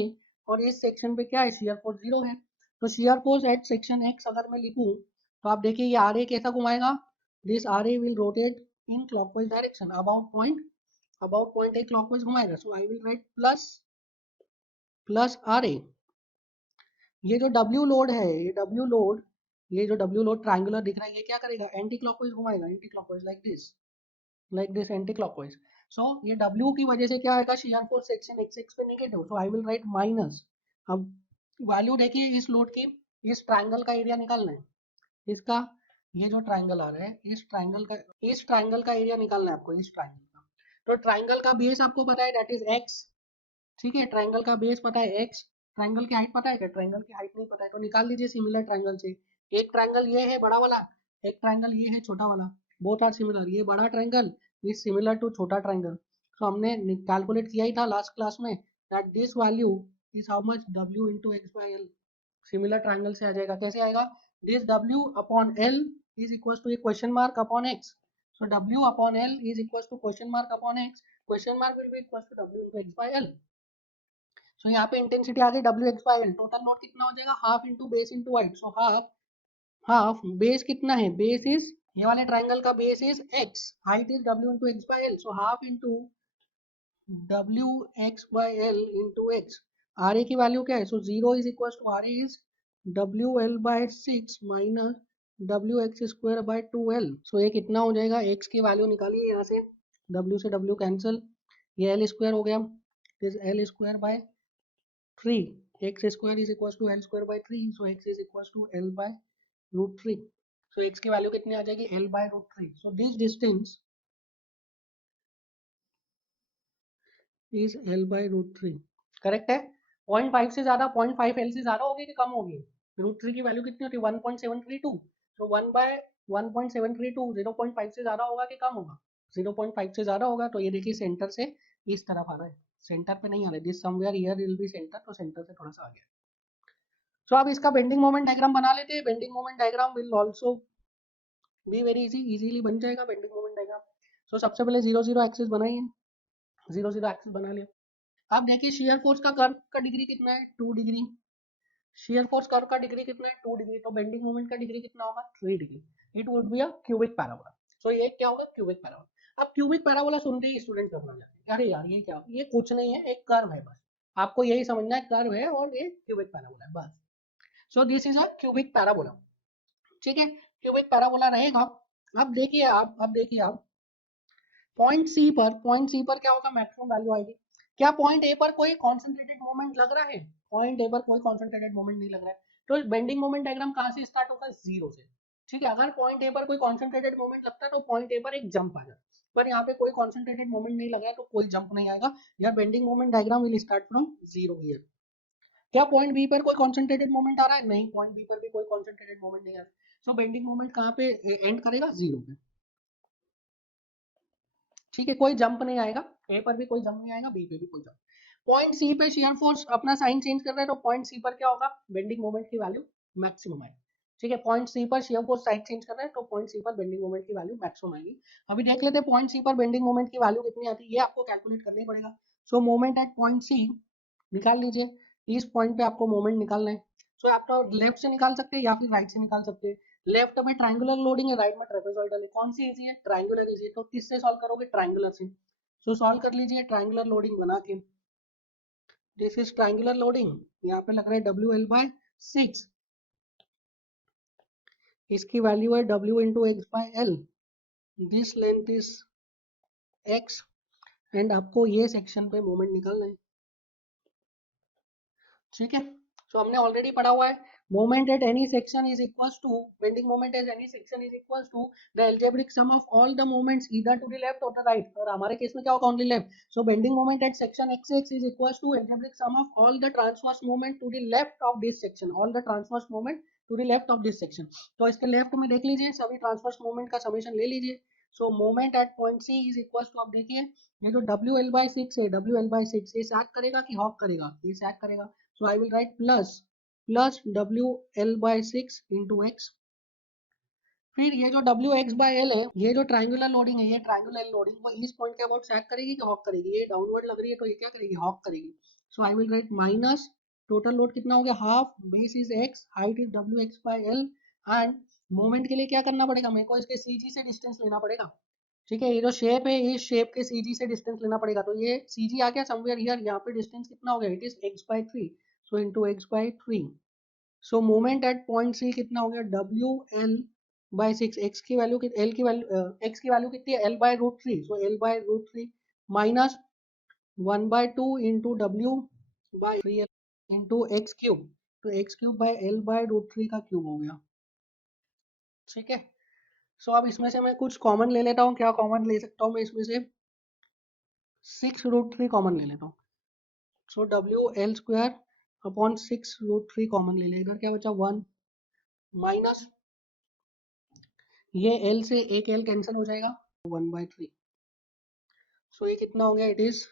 और इस सेक्शन पे क्या है, शियर फोर्स जीरो है, तो shear force at section x अगर मैं लिखूं, तो आप देखिए ये आर ए कैसा घुमाएगा, this R A will rotate in clockwise direction about point A clockwise घुमाएगा, so I will write plus R A. ये जो डब्ल्यू लोड है, ये जो डब्ल्यू लोड ट्रायंगुलर दिख रहा है, ये क्या करेगा, एंटी क्लॉकवाइज घुमाएगा, anti clockwise like this anti clockwise. So ये डब्ल्यू की वजह से क्या आएगा, shear force section X X पे negative, so I will write minus. अब वैल्यू देखिए इस लोड की, इस ट्रायंगल का एरिया निकालना है, इसका, ये जो ट्रायंगल आ रहा है, इस ट्रायंगल का एरिया निकालना है आपको, इस ट्रायंगल का। तो ट्रायंगल का बेस आपको पता है, दैट इज एक्स। ठीक है, ट्रायंगल का बेस पता है एक्स, ट्रायंगल की हाइट पता है क्या, ट्रायंगल की हाइट नहीं पता है, तो निकाल लीजिए सिमिलर ट्रायंगल से। एक ट्रायंगल ये है बड़ा वाला, एक ट्रायंगल ये है छोटा वाला, बोथ आर सिमिलर, ये बड़ा ट्रायंगल इज सिमिलर टू छोटा ट्रायंगल। तो हमने कैलकुलेट किया ही था लास्ट क्लास में, that this value is how much, w into X by L. Similar triangle से आ जाएगा, कैसे आएगा, this w upon l is equal to question mark upon x, so w upon l is equal to question mark upon x, question mark will be equal to w into X by L. सो यहाँ पे intensity आ गई W X by L, total load कितना हो जाएगा, half into base into height, so half base कितना है, base is ये वाले ट्राइंगल का base is X, height is W into X by L, so half into W X by L into X. R A की वैल्यू क्या है, so zero is equal to R A is W L by six minus W x square by two L. So ये कितना हो जाएगा, x की value निकालिए यहाँ से, डब्ल्यू से डब्ल्यू कैंसिल, ये एल स्क्वायर हो गया, L square by 3, x square is equals to l square by 3, so x is equals to l by root 3, so x की वैल्यू कितनी आ जाएगी, l by root 3, so this distance is l by root 3, correct है। 0.5 से ज्यादा, 0.5 l से ज्यादा होगी कि कम होगी, रूट 3 की वैल्यू कितनी होती है 1.732, so 1 by 1.732 0.5 से ज्यादा होगा कि कम होगा, 0.5 से ज्यादा होगा, तो ये देखिए सेंटर से इस तरफ आ रहा है, सेंटर पे नहीं आ रहा है, this somewhere here will be centre, तो सेंटर से थोड़ा सा आ गया। सो अब इसका बेंडिंग मोमेंट डायग्राम बना लेते हैं, bending moment diagram will also be very easily बन जाएगा बेंडिंग मोमेंट डायग्राम। सो सबसे पहले 0 0 एक्सिस बनाइए, 0 0 एक्सिस बना लिया। अब देखिए शियर फोर्स का कर्व का डिग्री कितना है, 2 डिग्री, शियर फोर्स कर्व का डिग्री कितना है, 2 डिग्री, तो बेंडिंग मोमेंट का डिग्री कितना होगा, 3 degree, it would be a cubic parabola. So ये क्या होगा, क्यूबिक पैराबोला। अब क्यूबिक पैराबोला सुनते ही स्टूडेंट करना जाते हैं, अरे यार ये क्या, ये कुछ नहीं है, एक कर्व है बस, आपको यही समझना है, कर्व है और ये क्यूबिक पैराबोला है बस। सो this is a cubic parabola, ठीक है, क्यूबिक पैराबोला रहेगा। अब देखिए आप पॉइंट सी पर क्या होगा, मैक्सिमम वैल्यू आएगी। क्या पॉइंट ए पर कोई कॉन्सेंट्रेटेड मोमेंट लग रहा है, पॉइंट ए पर कोई कॉन्सेंट्रेटेड मोमेंट नहीं लग रहा है, तो बेंडिंग मोमेंट डायग्राम कहाँ से स्टार्ट होगा, जीरो से, ठीक है। अगर पॉइंट ए पर कोई कॉन्सेंट्रेटेड मोमेंट लगता है तो पॉइंट ए पर एक जंप आ जाए, पर यहाँ पे कोई कॉन्सेंट्रेटेड मोमेंट नहीं लग रहा है तो कोई जंप नहीं आएगा, यार bending moment diagram will start from zero here. क्या पॉइंट बी पर कोई कॉन्सेंट्रेटेड मोमेंट आ रहा है, नहीं, पॉइंट बी पर भी कोई कॉन्सेंट्रेटेड मोमेंट नहीं आ रहा है, सो बेंडिंग मोमेंट कहाँ पे एंड करेगा, जीरो पे, ठीक है, कोई जंप नहीं आएगा, ए पर भी कोई जंप नहीं आएगा, बी पे भी कोई जंप। पॉइंट सी पे शियर फोर्स अपना साइन चेंज कर रहा है, तो पॉइंट सी पर क्या होगा, बेंडिंग मोमेंट की वैल्यू मैक्सिमम आएगी, ठीक है, पॉइंट सी पर शियर फोर्स साइन चेंज कर रहा है तो पॉइंट सी पर बेंडिंग मोमेंट की वैल्यू मैक्सिमम आएगी। अभी देख लेते हैं पॉइंट सी पर बेंडिंग मोमेंट की वैल्यू कितनी आती है, ये आपको कैलकुलेट करना ही पड़ेगा। So moment at point C निकाल लीजिए, इस पॉइंट पे आपको मोमेंट निकालना है। सो आप तो लेफ्ट से निकाल सकते हैं या फिर राइट से निकाल सकते हैं। लेफ्ट में ट्रायंगुलर लोडिंग है, राइट में ट्रेपेजॉइडल है, कौन सी इजी है, ट्रायंगुलर इजी है, तो किससे सॉल्व करोगे, ट्रायंगुलर से। सो सॉल्व कर लीजिए ट्रायंगुलर लोडिंग बना के, दिस इज ट्रायंगुलर लोडिंग, यहाँ पे लग रहा है WL/6, इसकी वैल्यू है W into X by L, this length is x, and आपको ये सेक्शन पे मोमेंट निकालना है, ठीक है। सो हमने ऑलरेडी पढ़ा हुआ है, moment at any section is equals to, bending moment at any section is equals to the algebraic sum of all the moments either to the left or the right, और हमारे केस में क्या होगा, only left. So bending moment at section X X is equals to algebraic sum of all the transverse moment to the left of this section, all the transverse moment to the left of this section. तो इसके left में देख लीजिए, सभी transverse moment का summation ले लीजिए। So moment at point C is equals to, आप देखिए ये जो WL/6 है, WL/6 ये सैक करेगा कि हॉक करेगा, ये सैक करेगा, so I will write plus WL/6 into x। फिर ये जो WX/L है, ये जो ट्रायंगुलर लोडिंग है, ये ट्रायंगुलर लोडिंग वो इस पॉइंट के अबाउट सैक करेगी कि हॉक करेगी, ये डाउनवर्ड लग रही है तो ये क्या करेगी, हॉक करेगी। So I will write minus total load कितना हो गया, half, base is x, height is WX/L, and moment के लिए क्या करना पड़ेगा, मेरे को इसके CG से डिस्टेंस लेना पड़ेगा, ठीक है, ये जो शेप है इस शेप के CG से डिस्टेंस लेना पड़ेगा, तो ये CG आ गया समवेयर हियर, यहाँ पे डिस्टेंस कितना हो गया, it is x/3, so into x/3। So moment at point C कितना हो गया, WL/6, x की वैल्यू L की वैल्यू x की वैल्यू कितनी है, L/√3, so L/√3 minus 1/2 into W/3 into x cube, तो x³ L/√3 का क्यूब हो गया, ठीक है। सो अब इसमें से मैं कुछ कॉमन ले लेता हूँ, क्या कॉमन ले सकता हूँ मैं इसमें से, 6√3 कॉमन ले लेता हूँ। सो WL² अपॉन 6√3 कॉमन ले लेगा, क्या बचा 1, माइनस ये L से एक L कैंसिल हो जाएगा, 1/3। सो ये कितना हो गया, इट इज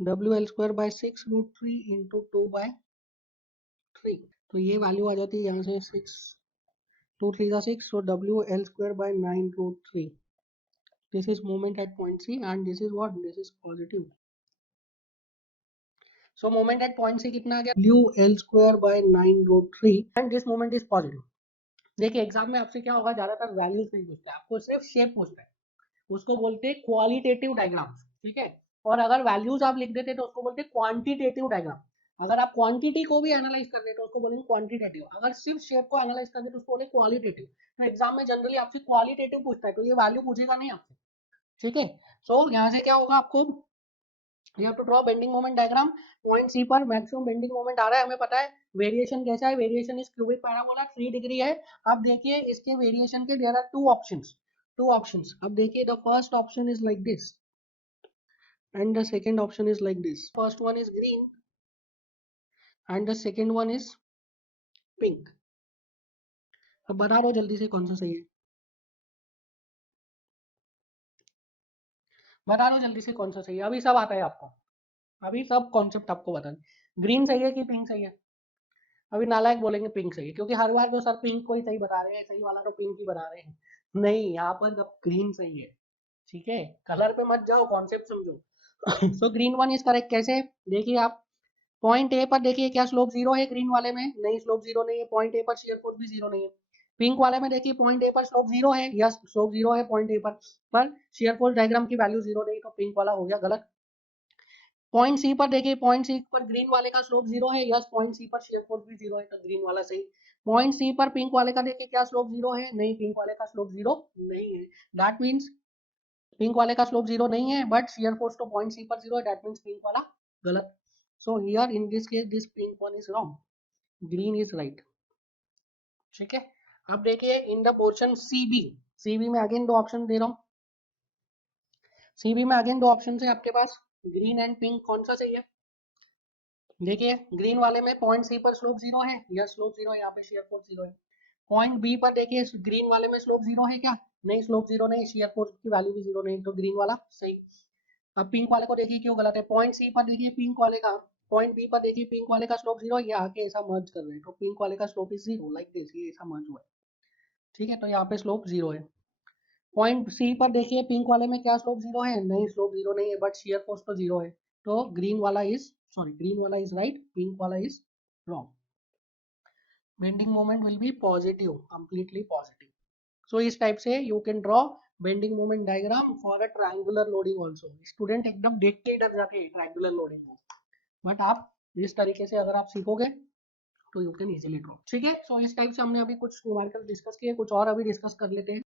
WL²/6√3 इंटू 2/3, तो ये वैल्यू आ जाती है यहाँ से 6, 2 3 का 6, so WL²/9√3, this is moment at point C and this is what, this is positive। So moment at point C कितना आ गया, WL²/9√3 and this moment is positive। देखिए एग्जाम में आपसे क्या होगा, ज्यादातर वैल्यूज नहीं पूछता है, आपको सिर्फ शेप पूछता है, उसको बोलते हैं क्वालिटेटिव डायग्राम, ठीक है। और अगर वैल्यूज आप लिख देते तो उसको बोलते हैं क्वांटिटेटिव डायग्राम। अगर आप क्वांटिटी को भी एनालाइज कर दे तो उसको बोलेंगे क्वांटिटेटिव, अगर सिर्फ शेप को एनालाइज कर दे तो उसको बोलेंगे क्वालिटेटिव। तो एग्जाम में जनरली आपसे क्वालिटेटिव पूछता है, तो ये वैल्यू पूछेगा नहीं आपसे, ठीक है। सो यहाँ से क्या होगा, आपको you have to draw bending moment diagram। Point C पर मैक्सिमम बेंडिंग मोमेंट आ रहा है, हमें पता है वेरिएशन कैसा है, variation is cubic parabola 3 degree है। अब देखिए इसके वेरिएशन के देयर आर टू ऑप्शंस। अब देखिए the first option is like this and the second option is like this, first one is green and the second one is pink। अब बता दो जल्दी से कौन सा सही है, बता दो जल्दी से कौन सा सही है, अभी सब आता है आपको, अभी सब कॉन्सेप्ट आपको बता दें, ग्रीन सही है कि पिंक सही है। अभी नालायक बोलेंगे पिंक सही है, क्योंकि हर बार जो सर पिंक को ही सही बता रहे हैं, सही वाला तो पिंक ही बता रहे हैं, नहीं यहाँ पर जब ग्रीन सही है, ठीक है, कलर पे मत जाओ, कॉन्सेप्ट समझो। So green one is correct, कैसे, देखिए आप पॉइंट ए पर देखिए क्या स्लोप जीरो है ग्रीन वाले में, नहीं स्लोप जीरो नहीं है, पॉइंट ए पर शेयर फोर्स भी जीरो नहीं है। पिंक वाले में देखिए पॉइंट ए पर स्लोप जीरो है, यस स्लोप जीरो है पॉइंट ए पर शेयर फोर्स डायग्राम की वैल्यू जीरो नहीं, तो पिंक वाला हो गया गलत। पॉइंट सी पर देखिए, पॉइंट सी पर ग्रीन वाले का स्लोप 0 है, यस पॉइंट सी पर शेयर फोर्स भी 0 है, तो ग्रीन वाला सही। पॉइंट सी पर पिंक वाले का देखिए क्या स्लोप 0 है, नहीं पिंक वाले का स्लोप 0 नहीं है। दैट मीन्स पिंक वाले का स्लोप 0 नहीं है, बट शेयर फोर्स तो पॉइंट सी पर 0 है, दैट मीन्स पिंक वाला गलत। So here in this case this pink one is wrong, green is right. ठीक है, अब देखिए in the portion CB, CB में अगेन दो ऑप्शन दे रहा हूँ। सीबी में अगेन दो ऑप्शन है आपके पास, ग्रीन एंड पिंक, कौन सा सही है? देखिए ग्रीन वाले में पॉइंट सी पर स्लोप 0 है, यह स्लोप 0 है, यहाँ पे शेयर फोर्स 0 है। पॉइंट बी पर देखिए ग्रीन वाले में स्लोप 0 है क्या? नहीं स्लोप 0 नहीं, शेयर फोर्स की वैल्यू भी 0 नहीं, तो ग्रीन वाला सही। अब पिंक वाले को देखिए क्यों गलत है, पॉइंट सी पर देखिए पिंक वाले का, पॉइंट बी पर देखिए पिंक वाले का स्लोप 0, ये आके ऐसा मर्ज कर रहे हैं, तो पिंक वाले का स्लोप इज 0 लाइक दिस, ये ऐसा मर्ज हुआ है। ठीक है, तो यहाँ पे स्लोप 0 है। पॉइंट सी पर देखिए पिंक वाले में क्या स्लोप 0 है, नहीं स्लोप 0 नहीं है, बट शेयर फोर्स तो 0 है, तो ग्रीन वाला इज सॉरी ग्रीन वाला इज राइट, पिंक वाला is wrong. Bending moment will be positive, completely positive. So इस टाइप से you can draw bending moment diagram for a triangular loading also. Student एकदम देख के ही डर जाते हैं ट्रायंगुलर लोडिंग को, बट आप इस तरीके से अगर आप सीखोगे तो यू कैन इजीली ड्रॉ। ठीक है, सो इस टाइप से हमने अभी कुछ न्यूमेरिकल डिस्कस किए, कुछ और अभी डिस्कस कर लेते हैं।